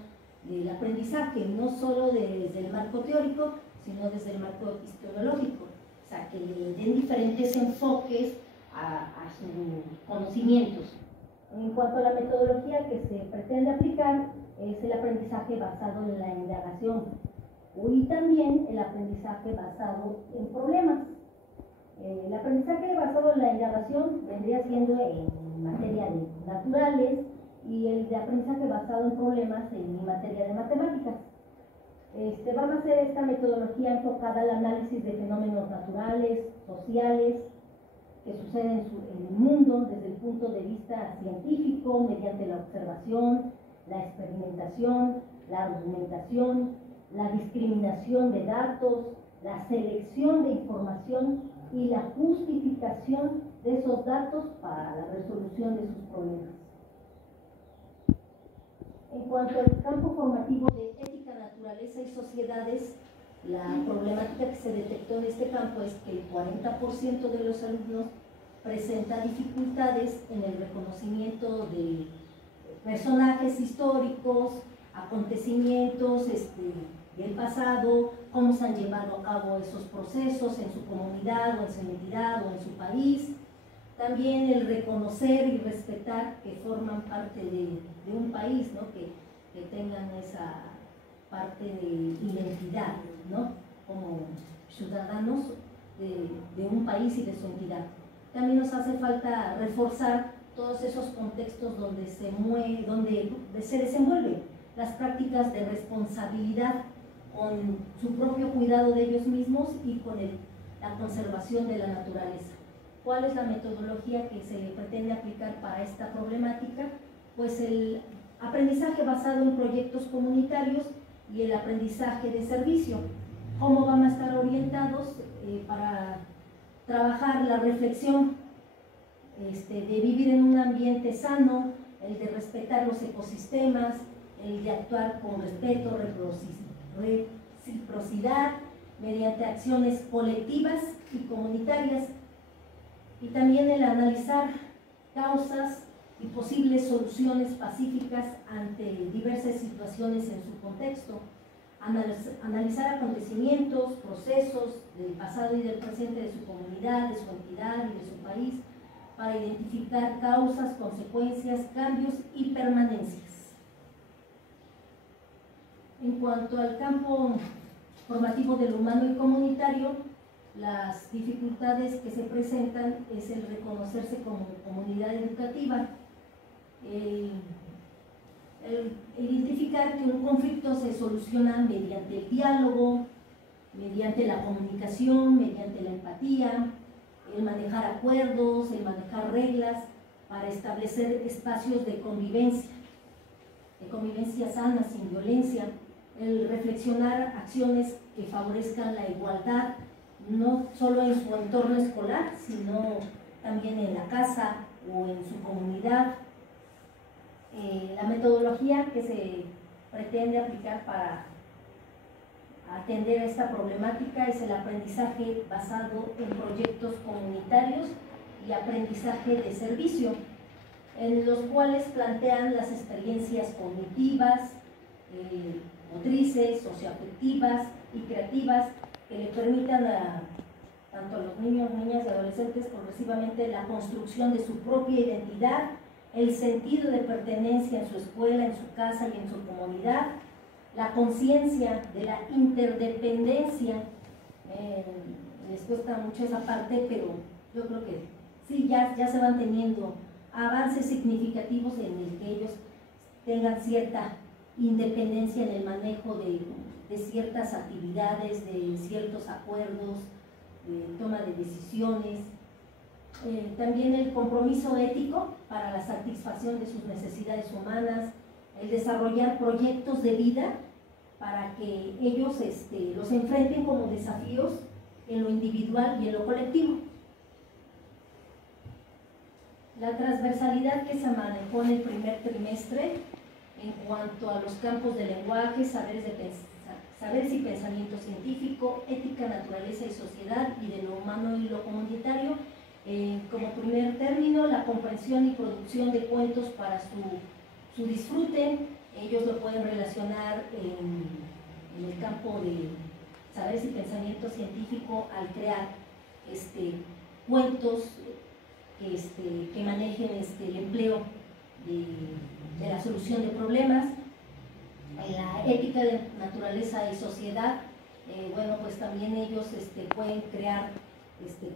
del aprendizaje, no solo desde el marco teórico, sino desde el marco epistemológico, o sea, que le den diferentes enfoques a sus conocimientos. En cuanto a la metodología que se pretende aplicar, es el aprendizaje basado en la indagación y también el aprendizaje basado en problemas. El aprendizaje basado en la indagación vendría siendo en materia de naturales y el de aprendizaje basado en problemas en materia de matemáticas. Vamos a hacer esta metodología enfocada al análisis de fenómenos naturales, sociales, que suceden en el mundo desde el punto de vista científico, mediante la observación, la experimentación, la argumentación, la discriminación de datos, la selección de información y la justificación de esos datos para la resolución de sus problemas. En cuanto al campo formativo de ética, naturaleza y sociedades, la problemática que se detectó en este campo es que el 40% de los alumnos presenta dificultades en el reconocimiento de personajes históricos, acontecimientos del pasado, cómo se han llevado a cabo esos procesos en su comunidad o en su entidad o en su país. También el reconocer y respetar que forman parte de un país, ¿no? que tengan esa parte de identidad, ¿no? Como ciudadanos de un país y de su entidad. También nos hace falta reforzar todos esos contextos donde se desenvuelven las prácticas de responsabilidad con su propio cuidado de ellos mismos y con la conservación de la naturaleza. ¿Cuál es la metodología que se pretende aplicar para esta problemática? Pues el aprendizaje basado en proyectos comunitarios y el aprendizaje de servicio. ¿Cómo van a estar orientados para trabajar la reflexión de vivir en un ambiente sano, el de respetar los ecosistemas, el de actuar con respeto, reciprocidad, mediante acciones colectivas y comunitarias, y también el analizar causas y posibles soluciones pacíficas ante diversas situaciones en su contexto, analizar acontecimientos, procesos del pasado y del presente de su comunidad, de su entidad y de su país, para identificar causas, consecuencias, cambios y permanencias. En cuanto al campo formativo del humano y comunitario, las dificultades que se presentan es el reconocerse como comunidad educativa, el identificar que un conflicto se soluciona mediante el diálogo, mediante la comunicación, mediante la empatía, el manejar acuerdos, el manejar reglas para establecer espacios de convivencia sana, sin violencia, el reflexionar acciones que favorezcan la igualdad, no solo en su entorno escolar, sino también en la casa o en su comunidad. La metodología que se pretende aplicar para atender a esta problemática es el aprendizaje basado en proyectos comunitarios y aprendizaje de servicio, en los cuales plantean las experiencias cognitivas, motrices, socioafectivas y creativas que le permitan a tanto a los niños, niñas y adolescentes progresivamente la construcción de su propia identidad, el sentido de pertenencia en su escuela, en su casa y en su comunidad, la conciencia de la interdependencia. Les cuesta mucho esa parte, pero yo creo que sí, ya se van teniendo avances significativos en el que ellos tengan cierta independencia en el manejo de ciertas actividades, de ciertos acuerdos, de toma de decisiones. También el compromiso ético para la satisfacción de sus necesidades humanas, el desarrollar proyectos de vida para que ellos los enfrenten como desafíos en lo individual y en lo colectivo. La transversalidad que se manejó en el primer trimestre en cuanto a los campos de lenguaje, saberes y pensamiento científico, ética, naturaleza y sociedad, y de lo humano y lo comunitario. Como primer término, la comprensión y producción de cuentos para su disfrute. Ellos lo pueden relacionar en el campo de saberes y pensamiento científico al crear cuentos que manejen el empleo de la solución de problemas. En la ética de naturaleza y sociedad, bueno, pues también ellos pueden crear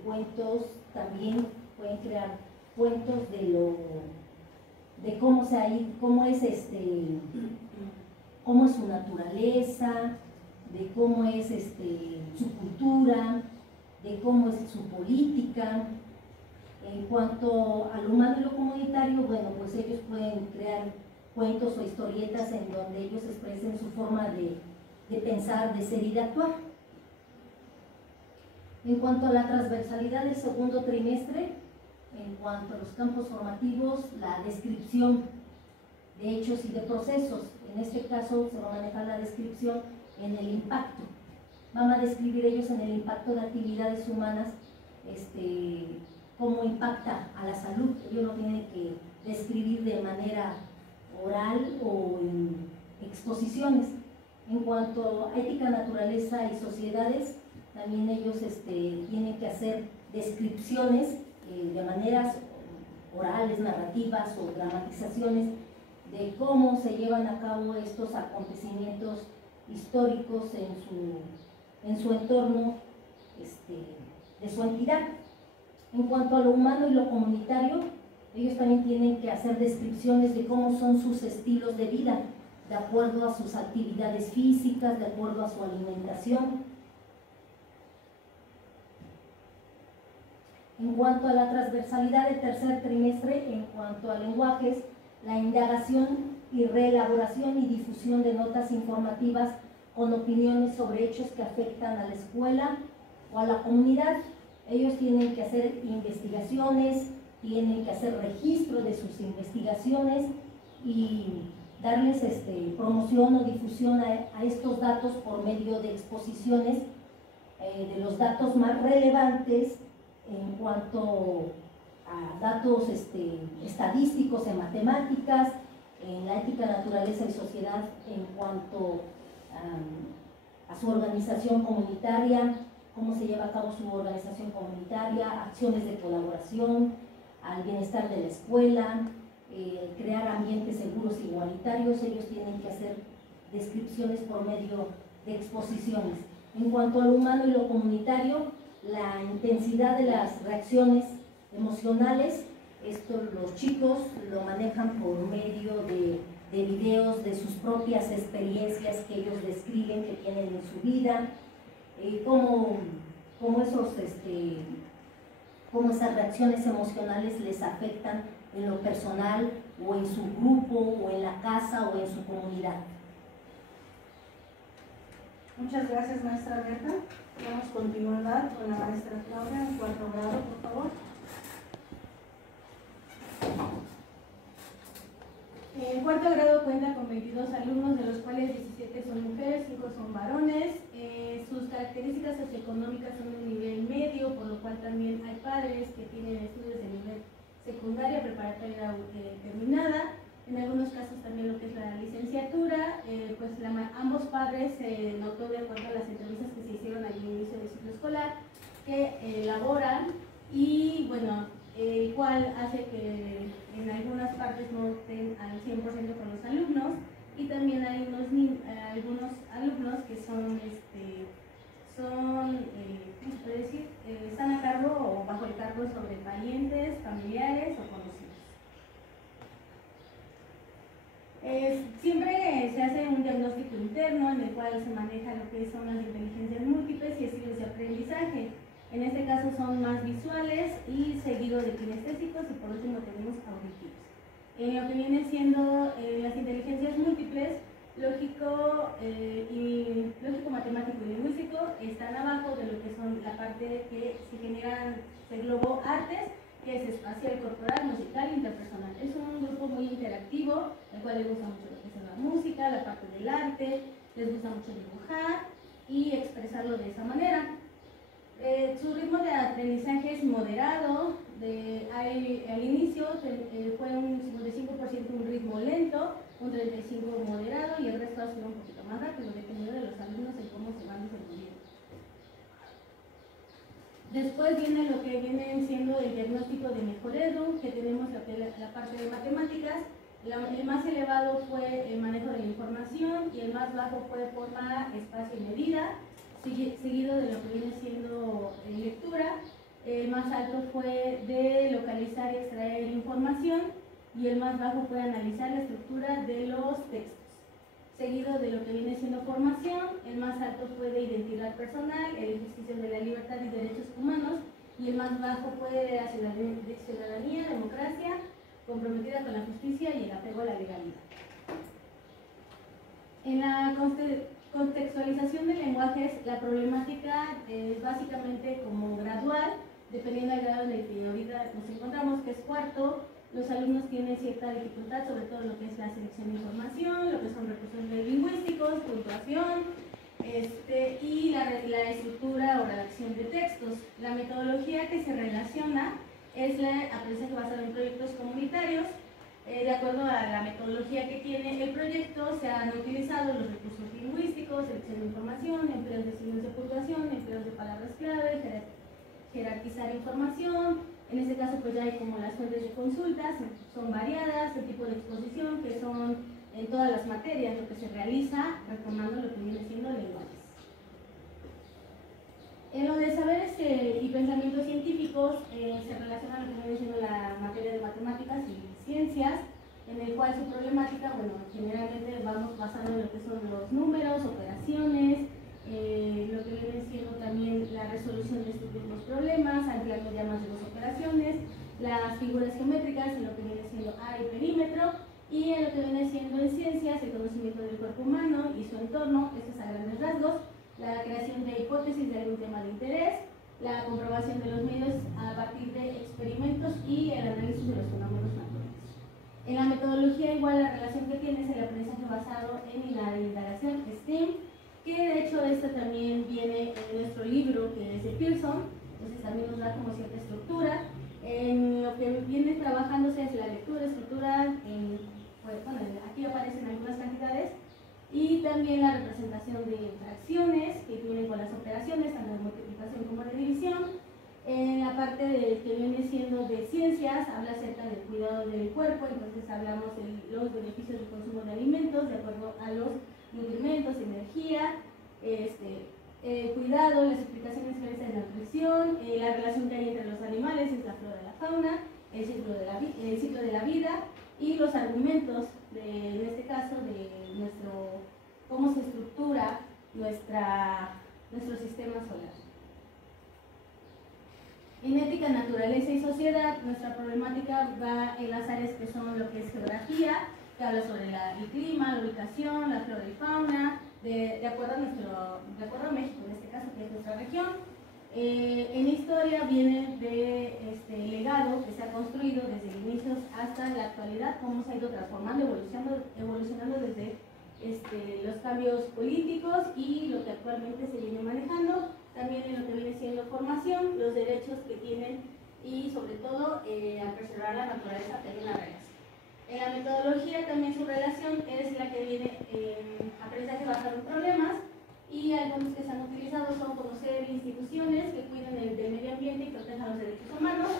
cuentos, también pueden crear cuentos de cómo es su naturaleza, de cómo es su cultura, de cómo es su política. En cuanto al humano y lo comunitario, bueno, pues ellos pueden crear cuentos o historietas en donde ellos expresen su forma de pensar, de ser y de actuar. En cuanto a la transversalidad del segundo trimestre, en cuanto a los campos formativos, la descripción de hechos y de procesos. En este caso se va a manejar la descripción en el impacto. Van a describir ellos en el impacto de actividades humanas, cómo impacta a la salud. Ellos lo tienen que describir de manera oral o en exposiciones. En cuanto a ética, naturaleza y sociedades, también ellos tienen que hacer descripciones de maneras orales, narrativas o dramatizaciones de cómo se llevan a cabo estos acontecimientos históricos en su entorno de su entidad. En cuanto a lo humano y lo comunitario, ellos también tienen que hacer descripciones de cómo son sus estilos de vida, de acuerdo a sus actividades físicas, de acuerdo a su alimentación. En cuanto a la transversalidad del tercer trimestre, en cuanto a lenguajes, la indagación y reelaboración y difusión de notas informativas con opiniones sobre hechos que afectan a la escuela o a la comunidad. Ellos tienen que hacer investigaciones, tienen que hacer registro de sus investigaciones y darles promoción o difusión a estos datos por medio de exposiciones de los datos más relevantes en cuanto a datos estadísticos en matemáticas, en la ética, naturaleza y sociedad en cuanto a su organización comunitaria, cómo se lleva a cabo su organización comunitaria, acciones de colaboración, al bienestar de la escuela, crear ambientes seguros e igualitarios. Ellos tienen que hacer descripciones por medio de exposiciones. En cuanto a lo humano y lo comunitario, la intensidad de las reacciones emocionales, esto los chicos lo manejan por medio de videos de sus propias experiencias que ellos describen que tienen en su vida, cómo esas reacciones emocionales les afectan en lo personal o en su grupo o en la casa o en su comunidad. Muchas gracias, maestra Berta. Damos continuidad con la maestra Claudia en 4º grado, por favor. El 4º grado cuenta con 22 alumnos, de los cuales 17 son mujeres, 5 son varones. Sus características socioeconómicas son de nivel medio, por lo cual también hay padres que tienen estudios de nivel secundaria, preparatoria terminada. En algunos casos también lo que es la licenciatura, pues ambos padres se notó de acuerdo a las entrevistas que se hicieron al inicio del ciclo escolar, que laboran y bueno, el cual hace que en algunas partes no estén al 100% con los alumnos, y también hay algunos alumnos que son, ¿cómo se puede decir? Están a cargo o bajo el cargo sobre parientes, familiares o conocidos. Siempre se hace un diagnóstico interno en el cual se maneja lo que son las inteligencias múltiples y estilos de aprendizaje. En este caso son más visuales y seguido de kinestésicos, y por último tenemos auditivos. En lo que viene siendo las inteligencias múltiples, lógico, matemático y lingüístico están abajo de lo que son la parte que se englobó artes, que es espacial, corporal, musical e interpersonal. Es un grupo muy interactivo, el cual les gusta mucho lo que es la música, la parte del arte, les gusta mucho dibujar y expresarlo de esa manera. Su ritmo de aprendizaje es moderado. Al inicio fue un 55% un ritmo lento, un 35% moderado y el resto ha sido un poquito más rápido, dependiendo de los alumnos en cómo se van desenvolviendo. Después viene lo que viene siendo el diagnóstico de Mejoredo, que tenemos la parte de matemáticas. El más elevado fue el manejo de la información y el más bajo fue forma, espacio y medida, seguido de lo que viene siendo lectura. El más alto fue de localizar y extraer información, y el más bajo fue analizar la estructura de los textos. Seguido de lo que viene siendo formación, el más alto fue de identidad personal, el ejercicio de la libertad y derechos humanos, y el más bajo fue de la ciudadanía, democracia, comprometida con la justicia y el apego a la legalidad. En la contextualización de lenguajes, la problemática es básicamente como gradual, dependiendo del grado en el que ahorita nos encontramos, que es 4º. Los alumnos tienen cierta dificultad, sobre todo en lo que es la selección de información, lo que son recursos lingüísticos, puntuación, y la estructura o redacción de textos. La metodología que se relaciona es la aprendizaje basado en proyectos comunitarios. De acuerdo a la metodología que tiene el proyecto, se han utilizado los recursos lingüísticos, selección de información, empleos de signos de puntuación, empleos de palabras clave, jerarquizar información. En este caso pues ya hay como las fuentes de consultas, son variadas, el tipo de exposición que son en todas las materias, lo que se realiza retomando lo que viene siendo lenguajes. En lo de saberes y pensamientos científicos se relaciona lo que viene siendo la materia de matemáticas y ciencias, en el cual su problemática, bueno, generalmente vamos basando en lo que son los números, operaciones, lo que viene siendo también la resolución de estos mismos problemas, ampliando ya más de 2 operaciones, las figuras geométricas en lo que viene siendo área y perímetro, y en lo que viene siendo en ciencias el conocimiento del cuerpo humano y su entorno, estos a grandes rasgos, la creación de hipótesis de algún tema de interés, la comprobación de los medios a partir de experimentos y el análisis de los fenómenos naturales. En la metodología igual la relación que tiene es el aprendizaje basado en la indagación STEAM, que de hecho esto también viene en nuestro libro, que es de Pearson, entonces también nos da como cierta estructura. En lo que viene trabajándose es la lectura, escritura, bueno, aquí aparecen algunas cantidades, y también la representación de fracciones que vienen con las operaciones, tanto de multiplicación como de división. En la parte que viene siendo de ciencias, habla acerca del cuidado del cuerpo, entonces hablamos de los beneficios del consumo de alimentos, de acuerdo a los nutrimentos, energía, cuidado, las explicaciones claras de la nutrición, la relación que hay entre los animales, es la flora y la fauna, el ciclo de la vida y los argumentos, en este caso, de cómo se estructura nuestro sistema solar. En ética, naturaleza y sociedad, nuestra problemática va en las áreas que son lo que es geografía, que habla sobre el clima, la ubicación, la flora y fauna, de acuerdo a México, en este caso, que es nuestra región. En historia viene de legado que se ha construido desde inicios hasta la actualidad, cómo se ha ido transformando, evolucionando desde los cambios políticos y lo que actualmente se viene manejando. También en lo que viene siendo formación, los derechos que tienen y sobre todo a preservar la naturaleza tiene una relación. En la metodología también su relación es la que viene en aprendizaje basado en problemas, y algunos que se han utilizado son conocer instituciones que cuiden del medio ambiente y protejan los derechos humanos,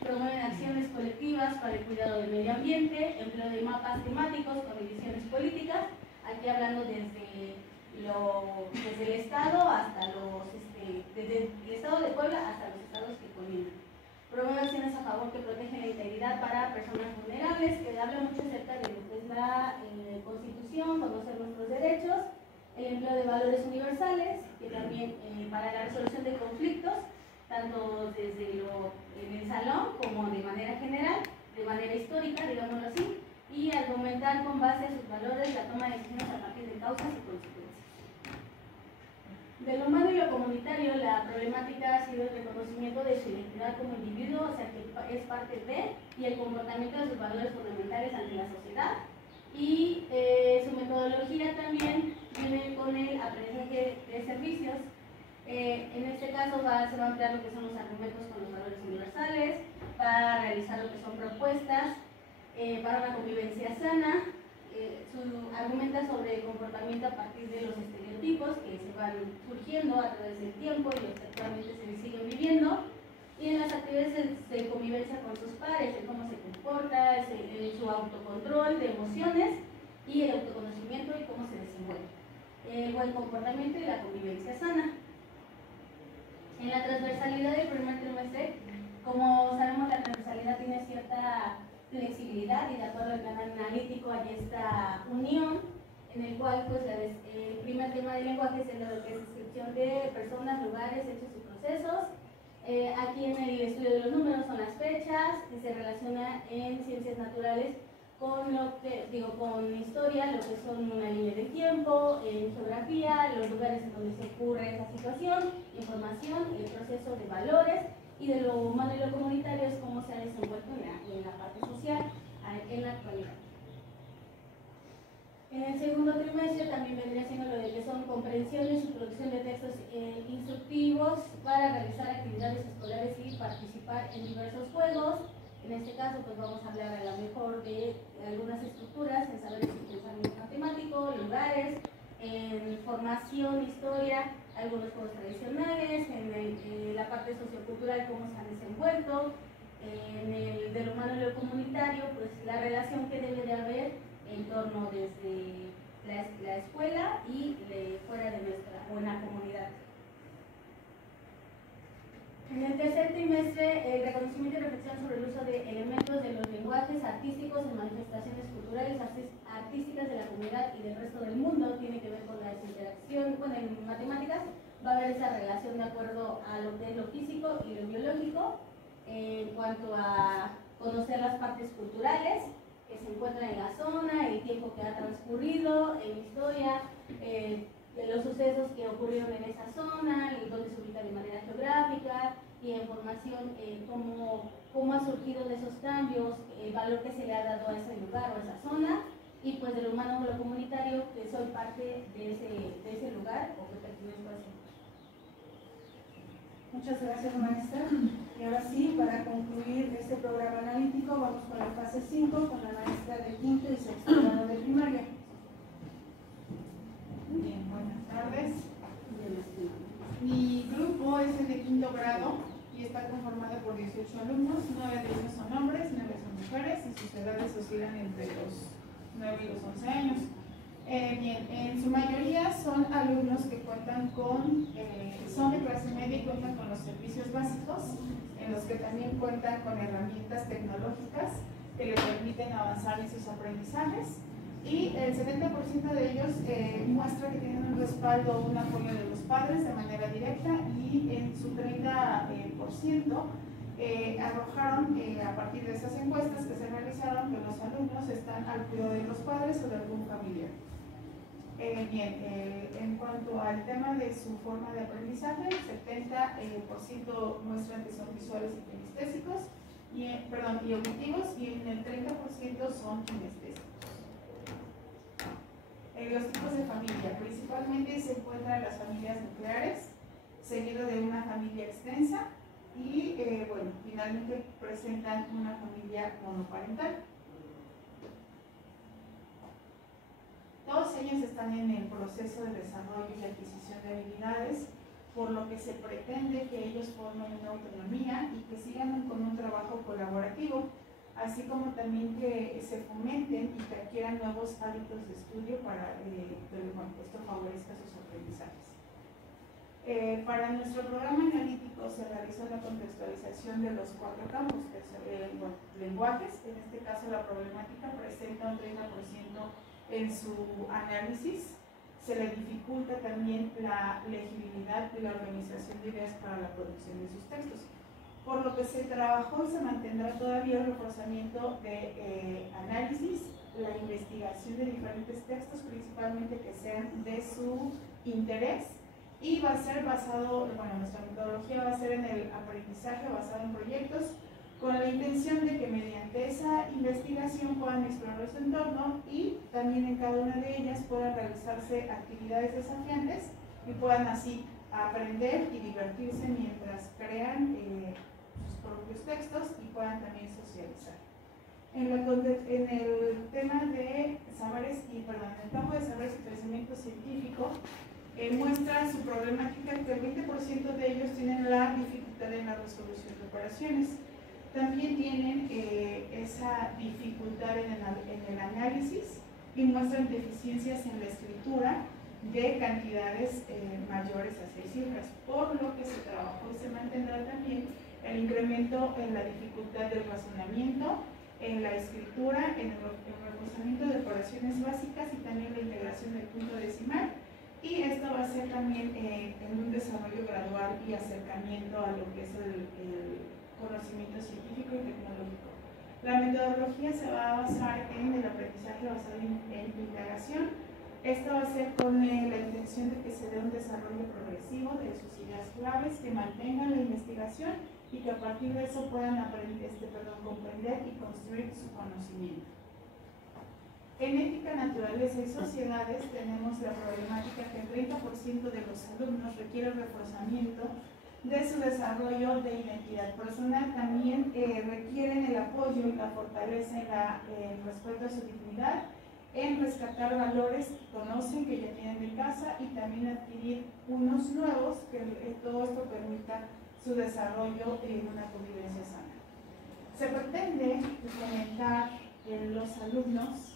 promueven acciones colectivas para el cuidado del medio ambiente, empleo de mapas temáticos con divisiones políticas, aquí hablando desde el Estado hasta desde el Estado de Puebla hasta los estados que colindan. Promueve acciones a favor que protegen la integridad para personas vulnerables, que habla mucho acerca de lo que es la Constitución, conocer nuestros derechos, el empleo de valores universales, que también para la resolución de conflictos, tanto desde en el salón como de manera general, de manera histórica, digámoslo así, y argumentar con base a sus valores la toma de decisiones a partir de causas y consecuencias. De lo humano y lo comunitario, la problemática ha sido el reconocimiento de su identidad como individuo, o sea que es parte de, y el comportamiento de sus valores fundamentales ante la sociedad. Y su metodología también viene con el aprendizaje de servicios. En este caso se va a ampliar lo que son los argumentos con los valores universales, para realizar lo que son propuestas para una convivencia sana. Argumenta sobre el comportamiento a partir de los estereotipos que se van surgiendo a través del tiempo y los que actualmente se siguen viviendo, y en las actividades de convivencia con sus pares, de cómo se comporta, su autocontrol de emociones y el autoconocimiento y cómo se desenvuelve, el buen comportamiento y la convivencia sana. En la transversalidad del primer trimestre, como sabemos, la transversalidad tiene cierta flexibilidad y de acuerdo al plan analítico hay esta unión en el cual pues el primer tema del lenguaje es lo que es descripción de personas, lugares, hechos y procesos. Aquí en el estudio de los números son las fechas, que se relaciona en ciencias naturales con con historia, lo que son una línea de tiempo, en geografía, los lugares en donde se ocurre esa situación, información, el proceso de valores, y de lo humano y lo comunitario es cómo se ha desenvuelto en la parte social en la actualidad. En el segundo trimestre también vendría siendo lo de que son comprensiones y producción de textos instructivos para realizar actividades escolares y participar en diversos juegos. En este caso pues vamos a hablar a lo mejor de algunas estructuras en saberes y pensamiento matemático, lugares, en formación, historia, algunos juegos tradicionales, en la parte sociocultural cómo se han desenvuelto, en el de lo humano y lo comunitario, pues la relación que debe de haber en torno desde la escuela y fuera de nuestra buena comunidad. En el tercer trimestre, el reconocimiento y reflexión sobre el uso de elementos de los lenguajes artísticos en manifestaciones culturales artísticas de la comunidad y del resto del mundo, tiene que ver con la interacción. Bueno, en matemáticas va a haber esa relación de acuerdo a lo que es lo físico y lo biológico, en cuanto a conocer las partes culturales que se encuentran en la zona, el tiempo que ha transcurrido, en historia, de los sucesos que ocurrieron en esa zona, y dónde se ubica de manera geográfica, y en formación cómo ha surgido de esos cambios, el valor que se le ha dado a ese lugar o a esa zona, y pues de lo humano o lo comunitario, que soy parte de ese lugar o que pertenezco a ese lugar. Muchas gracias, maestra. Y ahora sí, para concluir este programa analítico, vamos con la fase 5, con la maestra de quinto y sexto grado de primaria. Bien, buenas tardes. Mi grupo es el de quinto grado y está conformado por 18 alumnos, 9 de ellos son hombres, 9 son mujeres y sus edades oscilan entre los 9 y los 11 años. Bien, en su mayoría son alumnos que cuentan son de clase media y cuentan con los servicios básicos, en los que también cuentan con herramientas tecnológicas que les permiten avanzar en sus aprendizajes. Y el 70% de ellos muestra que tienen un respaldo o un apoyo de los padres de manera directa, y en su 30% arrojaron a partir de esas encuestas que se realizaron que los alumnos están al cuidado de los padres o de algún familiar. En cuanto al tema de su forma de aprendizaje, el 70% muestran que son visuales y kinestésicos, y auditivos, y en el 30% son kinestésicos. Los tipos de familia, principalmente se encuentran las familias nucleares, seguido de una familia extensa, y finalmente presentan una familia monoparental. Todos ellos están en el proceso de desarrollo y adquisición de habilidades, por lo que se pretende que ellos formen una autonomía y que sigan con un trabajo colaborativo, así como también que se fomenten y que adquieran nuevos hábitos de estudio para que esto favorezca sus aprendizajes. Para nuestro programa analítico se realizó la contextualización de los 4 campos, que son lenguajes. En este caso la problemática presenta un 30% en su análisis. Se le dificulta también la legibilidad y la organización de ideas para la producción de sus textos, por lo que se trabajó y se mantendrá todavía el reforzamiento de análisis, la investigación de diferentes textos, principalmente que sean de su interés, y va a ser basado, nuestra metodología va a ser en el aprendizaje basado en proyectos, con la intención de que mediante esa investigación puedan explorar su entorno y también en cada una de ellas puedan realizarse actividades desafiantes y puedan así aprender y divertirse mientras crean sus propios textos y puedan también socializar. En el tema de saberes en el campo de saberes y crecimiento científico, muestra su problemática que el 20% de ellos tienen la dificultad en la resolución de operaciones. También tienen esa dificultad en el análisis y muestran deficiencias en la escritura de cantidades mayores a 6 cifras, por lo que se trabajó y se mantendrá también el incremento en la dificultad del razonamiento, en la escritura, en el reforzamiento de operaciones básicas y también la integración del punto decimal. Y esto va a ser también en un desarrollo gradual y acercamiento a lo que es el conocimiento científico y tecnológico. La metodología se va a basar en el aprendizaje basado en indagación. Esto va a ser con la intención de que se dé un desarrollo progresivo de sus ideas claves, que mantengan la investigación y que a partir de eso puedan comprender y construir su conocimiento. En ética, naturaleza y sociedades tenemos la problemática que el 30% de los alumnos requiere el reforzamiento de su desarrollo de identidad personal. También requieren el apoyo y la fortaleza en el respeto a su dignidad, en rescatar valores que conocen, que ya tienen en casa, y también adquirir unos nuevos, que todo esto permita su desarrollo en una convivencia sana. Se pretende fomentar en los alumnos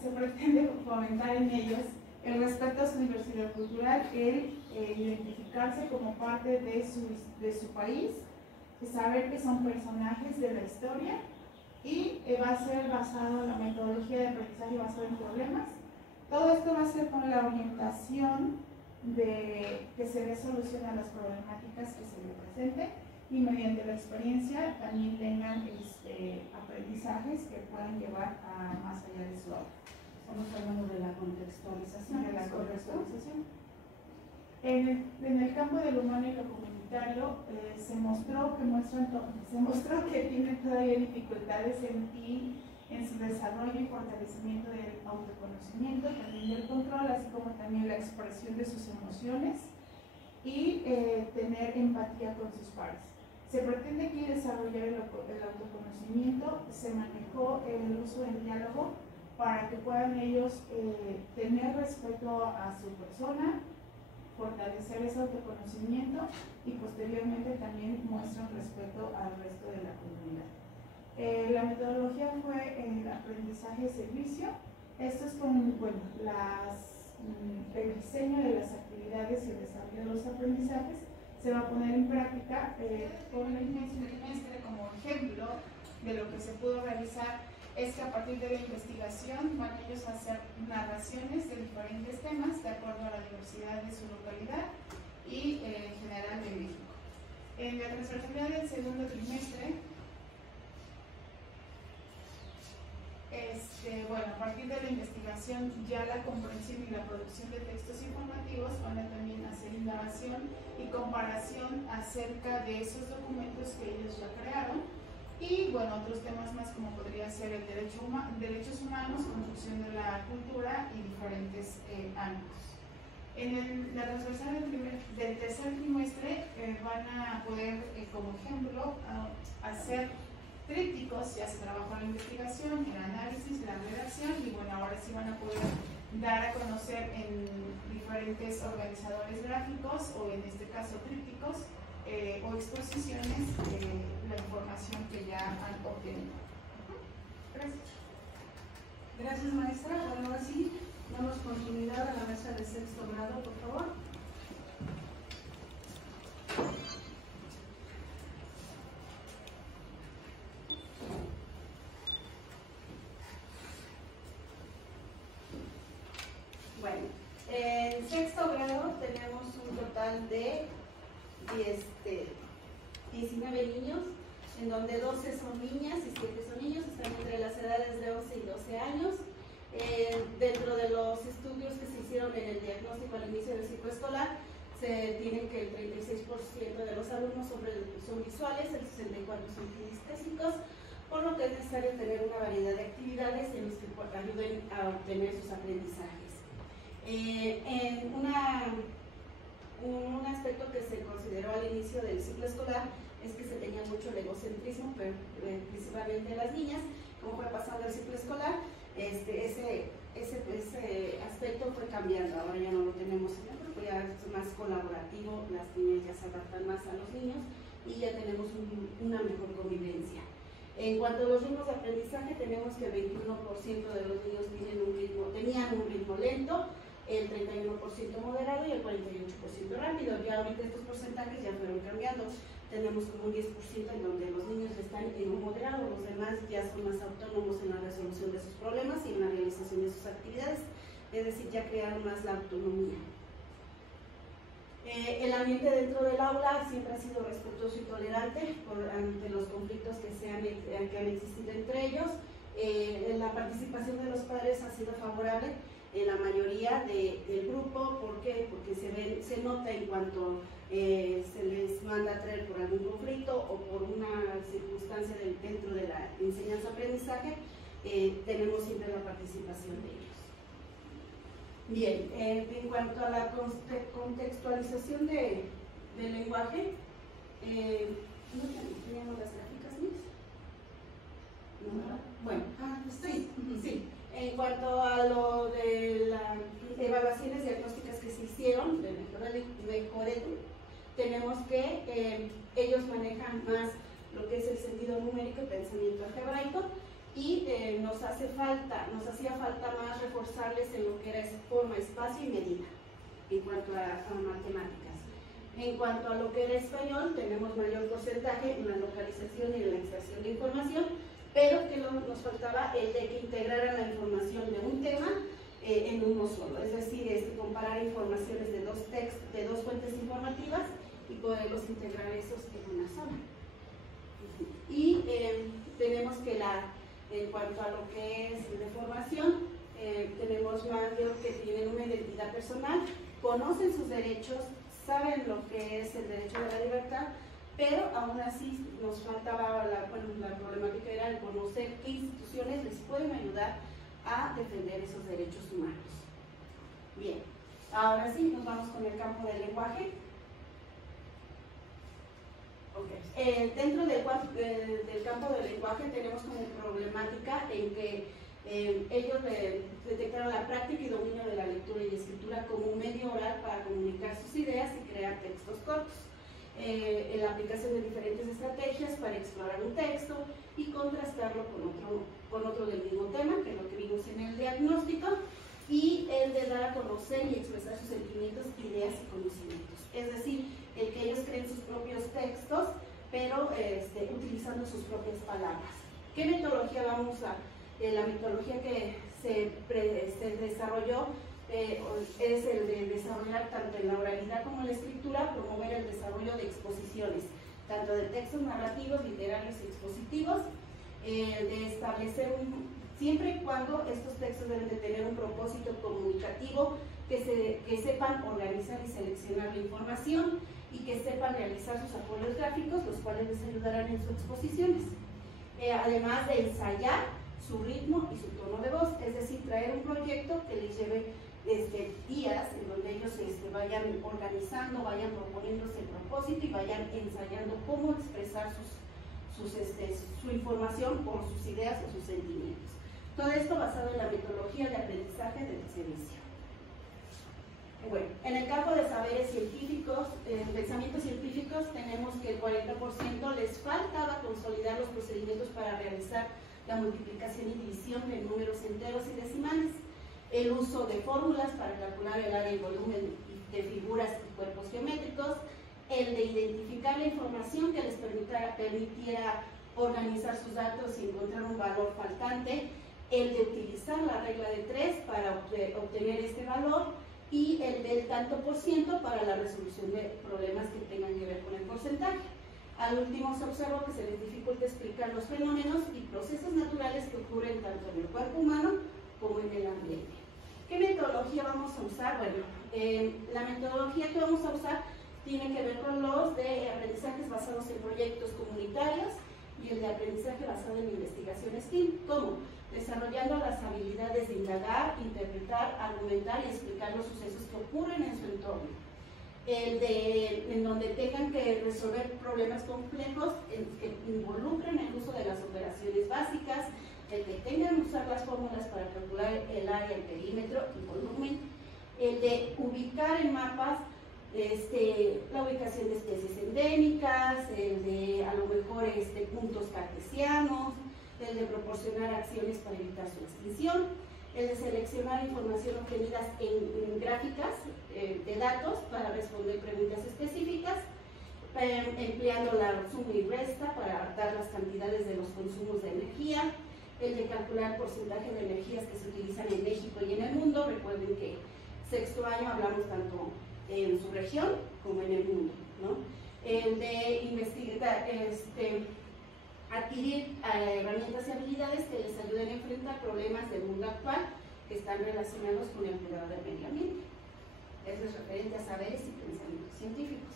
se pretende fomentar en ellos el respeto a su diversidad cultural, el identificarse como parte de su país, saber que son personajes de la historia, y va a ser basado en la metodología de aprendizaje basado en problemas. Todo esto va a ser con la orientación de que se dé solución a las problemáticas que se le presenten, y mediante la experiencia también tengan aprendizajes que puedan llevar a más allá de su aula. Estamos hablando de la contextualización. De la contextualización. En el campo del humano y lo comunitario se mostró que tienen todavía dificultades en su desarrollo y fortalecimiento del autoconocimiento, también del control, así como también la expresión de sus emociones y tener empatía con sus pares. Se pretende aquí desarrollar el autoconocimiento, se manejó el uso del diálogo para que puedan ellos tener respeto a su persona, fortalecer ese autoconocimiento y posteriormente también muestran respeto al resto de la comunidad. La metodología fue el aprendizaje-servicio. Esto es con el diseño de las actividades y el desarrollo de los aprendizajes. Se va a poner en práctica por el inicio del trimestre como ejemplo de lo que se pudo realizar. Es que a partir de la investigación van ellos a hacer narraciones de diferentes temas de acuerdo a la diversidad de su localidad y en general de México. En la transversalidad del segundo trimestre, a partir de la investigación, ya la comprensión y la producción de textos informativos van a también hacer indagación y comparación acerca de esos documentos que ellos ya crearon. Y otros temas más como podría ser el derechos humanos, construcción de la cultura y diferentes ámbitos. En la transversal del tercer trimestre van a poder, como ejemplo, hacer trípticos. Ya se trabajó la investigación, el análisis, la redacción y ahora sí van a poder dar a conocer en diferentes organizadores gráficos o en este caso trípticos o exposiciones la información que ya han obtenido. Gracias. Gracias, maestra. Bueno, ahora sí, damos continuidad a la mesa de sexto grado, por favor. Bueno, en sexto grado tenemos un total de 19 niños, en donde 12 son niñas y 7 son niños, están entre las edades de 11 y 12 años. Dentro de los estudios que se hicieron en el diagnóstico al inicio del ciclo escolar, se tienen que el 36% de los alumnos son visuales, el 64% son kinestésicos, por lo que es necesario tener una variedad de actividades en las que ayuden a obtener sus aprendizajes. Un aspecto que se consideró al inicio del ciclo escolar es que se tenía mucho el egocentrismo, pero principalmente en las niñas. Como fue pasando el ciclo escolar, ese aspecto fue cambiando. Ahora ya no lo tenemos en el grupo, ya es más colaborativo, las niñas ya se adaptan más a los niños y ya tenemos una mejor convivencia. En cuanto a los ritmos de aprendizaje, tenemos que el 21% de los niños tenían un ritmo lento, el 31% moderado y el 48% rápido. Ya ahorita estos porcentajes ya fueron cambiando. Tenemos como un 10% en donde los niños están en un moderado, los demás ya son más autónomos en la resolución de sus problemas y en la realización de sus actividades, es decir, ya crearon más la autonomía. El ambiente dentro del aula siempre ha sido respetuoso y tolerante ante los conflictos que han existido entre ellos. La participación de los padres ha sido favorable en la mayoría del grupo. ¿Por qué? Porque se nota en cuanto se les manda a traer por algún conflicto o por una circunstancia dentro de la enseñanza-aprendizaje, tenemos siempre la participación de ellos. Bien, en cuanto a la contextualización del lenguaje, ¿no teníamos las gráficas, Miss? ¿No? Bueno, sí. En cuanto a lo de las evaluaciones diagnósticas que se hicieron de Mejoredu, tenemos que ellos manejan más lo que es el sentido numérico y pensamiento algebraico, y nos hacía falta más reforzarles en lo que era forma, espacio y medida en cuanto a matemáticas. En cuanto a lo que era español, tenemos mayor porcentaje en la localización y en la extracción de información, pero que nos faltaba el de que integraran la información de un tema en uno solo, es decir, comparar informaciones de dos fuentes informativas y poderlos integrar esos en una sola. Y tenemos que en cuanto a lo que es de formación, tenemos más que tienen una identidad personal, conocen sus derechos, saben lo que es el derecho de la libertad, pero aún así nos faltaba la problemática era el conocer qué instituciones les pueden ayudar a defender esos derechos humanos. Bien, ahora sí nos vamos con el campo del lenguaje. Okay. Dentro del campo del lenguaje tenemos como problemática en que ellos detectaron la práctica y dominio de la lectura y la escritura como un medio oral para comunicar sus ideas y crear textos cortos. En la aplicación de diferentes estrategias para explorar un texto y contrastarlo con otro del mismo tema, que es lo que vimos en el diagnóstico, y el de dar a conocer y expresar sus sentimientos, ideas y conocimientos. Es decir, el que ellos creen sus propios textos, pero utilizando sus propias palabras. ¿Qué metodología vamos a...? La metodología que se desarrolló es el de desarrollar tanto en la oralidad como en la escritura, promover el desarrollo de exposiciones, tanto de textos narrativos, literarios y expositivos, de establecer siempre y cuando estos textos deben de tener un propósito comunicativo, que sepan organizar y seleccionar la información y que sepan realizar sus apoyos gráficos, los cuales les ayudarán en sus exposiciones. Además de ensayar su ritmo y su tono de voz, es decir, traer un proyecto que les lleve días en donde ellos vayan organizando, vayan proponiéndose el propósito y vayan ensayando cómo expresar su información o sus ideas o sus sentimientos. Todo esto basado en la metodología de aprendizaje del servicio. Bueno, en el campo de saberes científicos, pensamientos científicos, tenemos que el 40% les faltaba consolidar los procedimientos para realizar la multiplicación y división de números enteros y decimales, el uso de fórmulas para calcular el área y volumen de figuras y cuerpos geométricos, el de identificar la información que les permitiera organizar sus datos y encontrar un valor faltante, el de utilizar la regla de 3 para obtener este valor y el del tanto por ciento para la resolución de problemas que tengan que ver con el porcentaje. Al último se observó que se les dificulta explicar los fenómenos y procesos naturales que ocurren tanto en el cuerpo humano como en el ambiente. ¿Qué metodología vamos a usar? Bueno, la metodología que vamos a usar tiene que ver con los de aprendizajes basados en proyectos comunitarios y el de aprendizaje basado en investigaciones STEAM. ¿Cómo? Desarrollando las habilidades de indagar, interpretar, argumentar y explicar los sucesos que ocurren en su entorno. En donde tengan que resolver problemas complejos que involucren el uso de las operaciones básicas, el que tengan que usar las fórmulas para calcular el área, el perímetro y volumen, el de ubicar en mapas la ubicación de especies endémicas, el de a lo mejor puntos cartesianos, el de proporcionar acciones para evitar su extinción, el de seleccionar información obtenida en gráficas de datos para responder preguntas específicas, empleando la suma y resta para dar las cantidades de los consumos de energía, el de calcular el porcentaje de energías que se utilizan en México y en el mundo. Recuerden que sexto año hablamos tanto en su región como en el mundo, ¿no? El de investigar, adquirir herramientas y habilidades que les ayuden a enfrentar problemas del mundo actual que están relacionados con el cuidado del medio ambiente. Eso es referente a saberes y pensamientos científicos.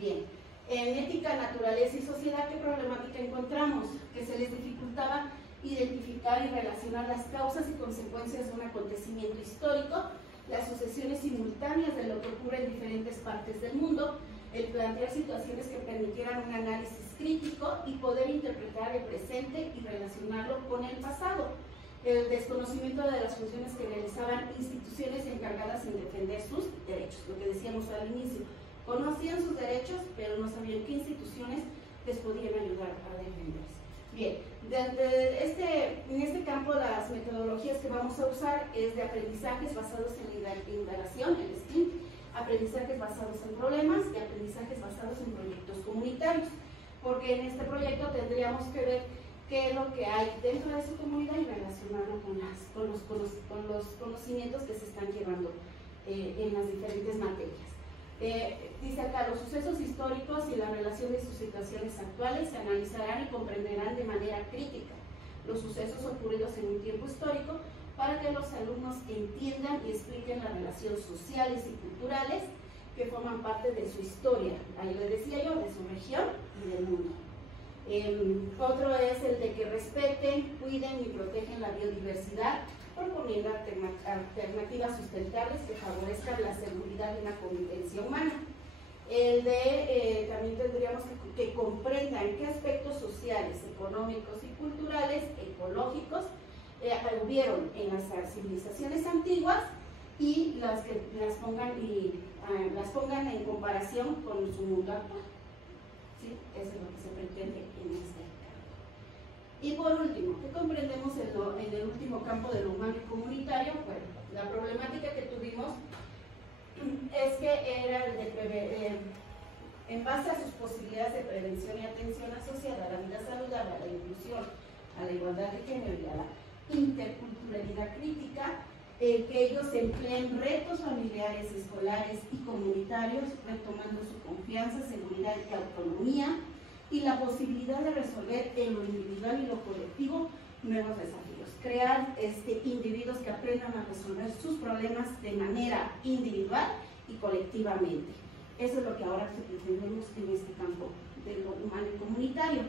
Bien, en ética, naturaleza y sociedad, ¿qué problemática encontramos? Que se les dificultaba identificar y relacionar las causas y consecuencias de un acontecimiento histórico, las sucesiones simultáneas de lo que ocurre en diferentes partes del mundo, el plantear situaciones que permitieran un análisis crítico y poder interpretar el presente y relacionarlo con el pasado. El desconocimiento de las funciones que realizaban instituciones encargadas en defender sus derechos, lo que decíamos al inicio. Conocían sus derechos, pero no sabían qué instituciones les podían ayudar a defenderse. Bien, en este campo las metodologías que vamos a usar es de aprendizajes basados en la indagación, el STEAM, aprendizajes basados en problemas y aprendizajes basados en proyectos comunitarios, porque en este proyecto tendríamos que ver qué es lo que hay dentro de su comunidad y relacionarlo con los conocimientos que se están llevando en las diferentes materias. Dice acá, los sucesos históricos y la relación de sus situaciones actuales se analizarán y comprenderán de manera crítica. Los sucesos ocurridos en un tiempo histórico para que los alumnos entiendan y expliquen las relaciones sociales y culturales que forman parte de su historia, ahí les decía yo, de su región y del mundo. Otro es el de que respeten, cuiden y protegen la biodiversidad, proponiendo alternativas sustentables que favorezcan la seguridad y la convivencia humana. El de, también tendríamos que comprendan qué aspectos sociales, económicos y culturales, ecológicos, hubieron en las civilizaciones antiguas y las pongan en comparación con su mundo actual. ¿Sí? Eso es lo que se pretende en este campo. Y por último, ¿qué comprendemos en el último campo de lo humano y comunitario? Bueno, la problemática que tuvimos es que era el de prever, en base a sus posibilidades de prevención y atención asociada a la vida saludable, a la inclusión, a la igualdad de género y a la interculturalidad crítica, que ellos empleen retos familiares, escolares y comunitarios, retomando su confianza, seguridad y autonomía, y la posibilidad de resolver en lo individual y lo colectivo nuevos desafíos. Crear individuos que aprendan a resolver sus problemas de manera individual y colectivamente. Eso es lo que ahora pretendemos en este campo de lo humano y comunitario.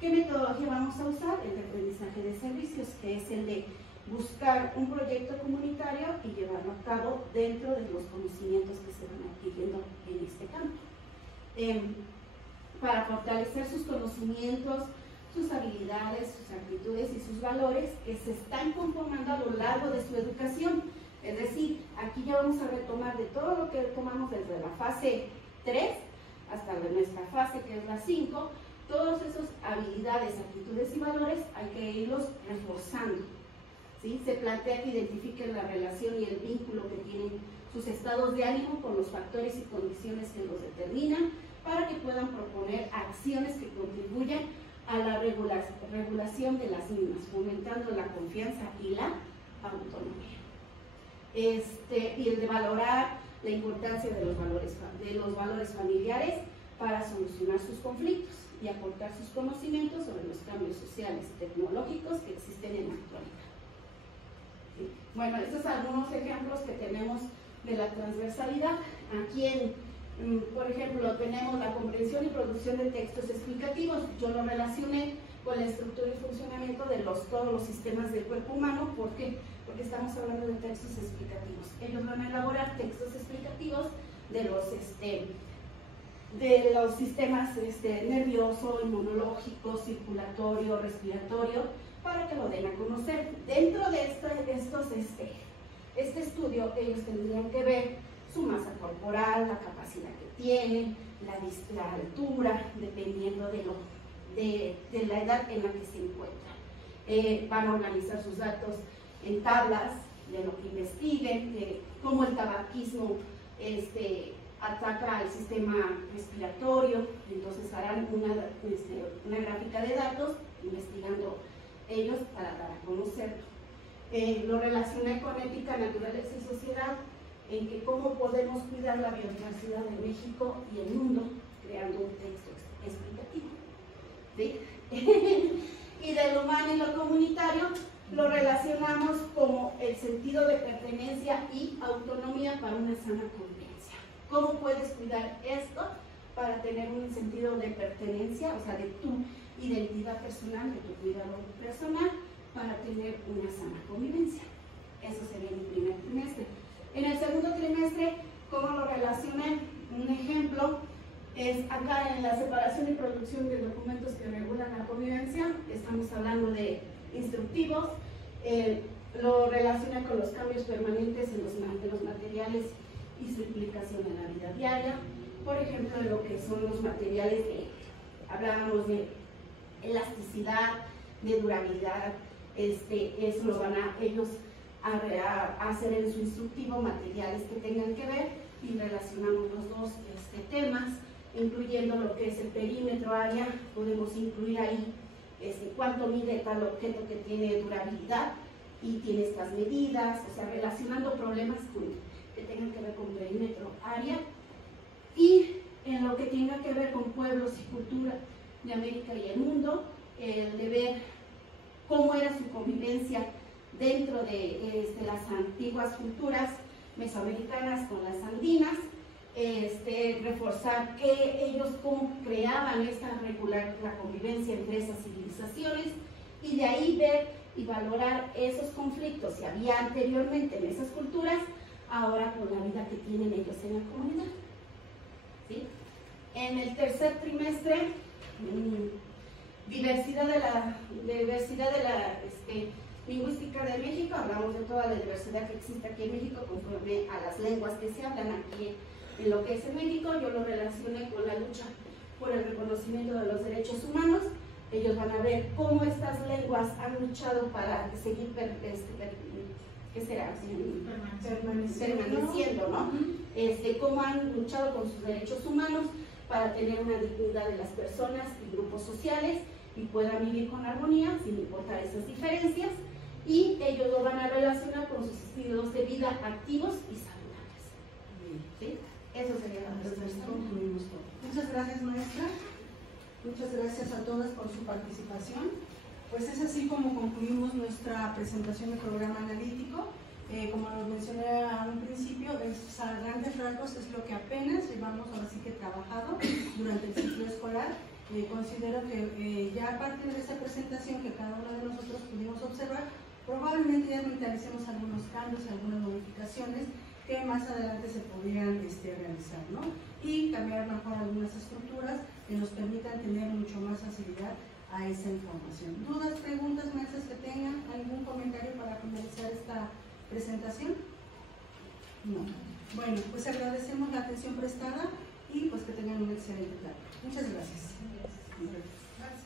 ¿Qué metodología vamos a usar? El de aprendizaje de servicios, que es el de buscar un proyecto comunitario y llevarlo a cabo dentro de los conocimientos que se van adquiriendo en este campo. Para fortalecer sus conocimientos, sus habilidades, sus actitudes y sus valores que se están conformando a lo largo de su educación. Es decir, aquí ya vamos a retomar de todo lo que tomamos desde la fase 3 hasta nuestra fase que es la 5, todas esas habilidades, actitudes y valores hay que irlos reforzando. ¿Sí? Se plantea que identifiquen la relación y el vínculo que tienen sus estados de ánimo con los factores y condiciones que los determinan para que puedan proponer acciones que contribuyan a la regulación de las mismas, fomentando la confianza y la autonomía. Y el de valorar la importancia de los valores familiares para solucionar sus conflictos y aportar sus conocimientos sobre los cambios sociales y tecnológicos que existen en la actualidad. ¿Sí? Bueno, estos son algunos ejemplos que tenemos de la transversalidad. Aquí por ejemplo, tenemos la comprensión y producción de textos explicativos. Yo lo relacioné con la estructura y funcionamiento de todos los sistemas del cuerpo humano. ¿Por qué? Porque estamos hablando de textos explicativos. Ellos van a elaborar textos explicativos de los sistemas nervioso, inmunológico, circulatorio, respiratorio, para que lo den a conocer. Dentro de este estudio, ellos tendrían que ver su masa corporal, la capacidad que tienen, la altura, dependiendo de la edad en la que se encuentran. Van a organizar sus datos en tablas de lo que investiguen, de cómo el tabaquismo ataca al sistema respiratorio. Entonces harán una gráfica de datos, investigando ellos para dar a conocerlo. Lo relacioné con ética, naturaleza y sociedad, en que cómo podemos cuidar la biodiversidad de México y el mundo creando un texto explicativo. ¿Sí? Y de lo humano y lo comunitario lo relacionamos como el sentido de pertenencia y autonomía para una sana convivencia. ¿Cómo puedes cuidar esto para tener un sentido de pertenencia, o sea, de tu identidad personal, de tu cuidado personal, para tener una sana convivencia? Eso sería en el primer trimestre. En el segundo trimestre, ¿cómo lo relacioné? Un ejemplo es acá en la separación y producción de documentos que regulan la convivencia. Estamos hablando de instructivos. Lo relaciona con los cambios permanentes en los materiales y su implicación en la vida diaria. Por ejemplo, lo que son los materiales hablábamos de elasticidad, de durabilidad. Eso lo van a ellos a hacer en su instructivo, materiales que tengan que ver, y relacionamos los dos temas, incluyendo lo que es el perímetro, área. Podemos incluir ahí cuánto mide tal objeto que tiene durabilidad y tiene estas medidas, o sea, relacionando problemas que tengan que ver con perímetro, área, y en lo que tenga que ver con pueblos y cultura de América y el mundo, el de ver cómo era su convivencia dentro de las antiguas culturas mesoamericanas con las andinas, reforzar que ellos cómo creaban la convivencia entre esas civilizaciones, y de ahí ver y valorar esos conflictos que había anteriormente en esas culturas, ahora con la vida que tienen ellos en la comunidad. ¿Sí? En el tercer trimestre, diversidad de la lingüística de México, hablamos de toda la diversidad que existe aquí en México conforme a las lenguas que se hablan aquí en lo que es en México. Yo lo relacioné con la lucha por el reconocimiento de los derechos humanos. Ellos van a ver cómo estas lenguas han luchado para seguir permaneciendo, ¿no? Cómo han luchado con sus derechos humanos para tener una dignidad de las personas y grupos sociales y puedan vivir con armonía sin importar esas diferencias, y ellos lo van a relacionar con sus estilos de vida activos y saludables. ¿Sí? Eso sería la presentación. Muchas gracias, maestra. Muchas gracias a todas por su participación. Pues es así como concluimos nuestra presentación del programa analítico. Como lo mencioné a un principio, a grandes rasgos es lo que apenas llevamos ahora sí que trabajado durante el ciclo escolar. Considero que ya a partir de esta presentación que cada uno de nosotros pudimos observar, probablemente ya mentalicemos algunos cambios, algunas modificaciones que más adelante se podrían realizar, ¿no? Y cambiar mejor algunas estructuras que nos permitan tener mucho más facilidad a esa información. ¿Dudas, preguntas, maestras que tengan? ¿Algún comentario para finalizar esta presentación? No. Bueno, pues agradecemos la atención prestada y pues que tengan un excelente tarde. Muchas gracias. Gracias.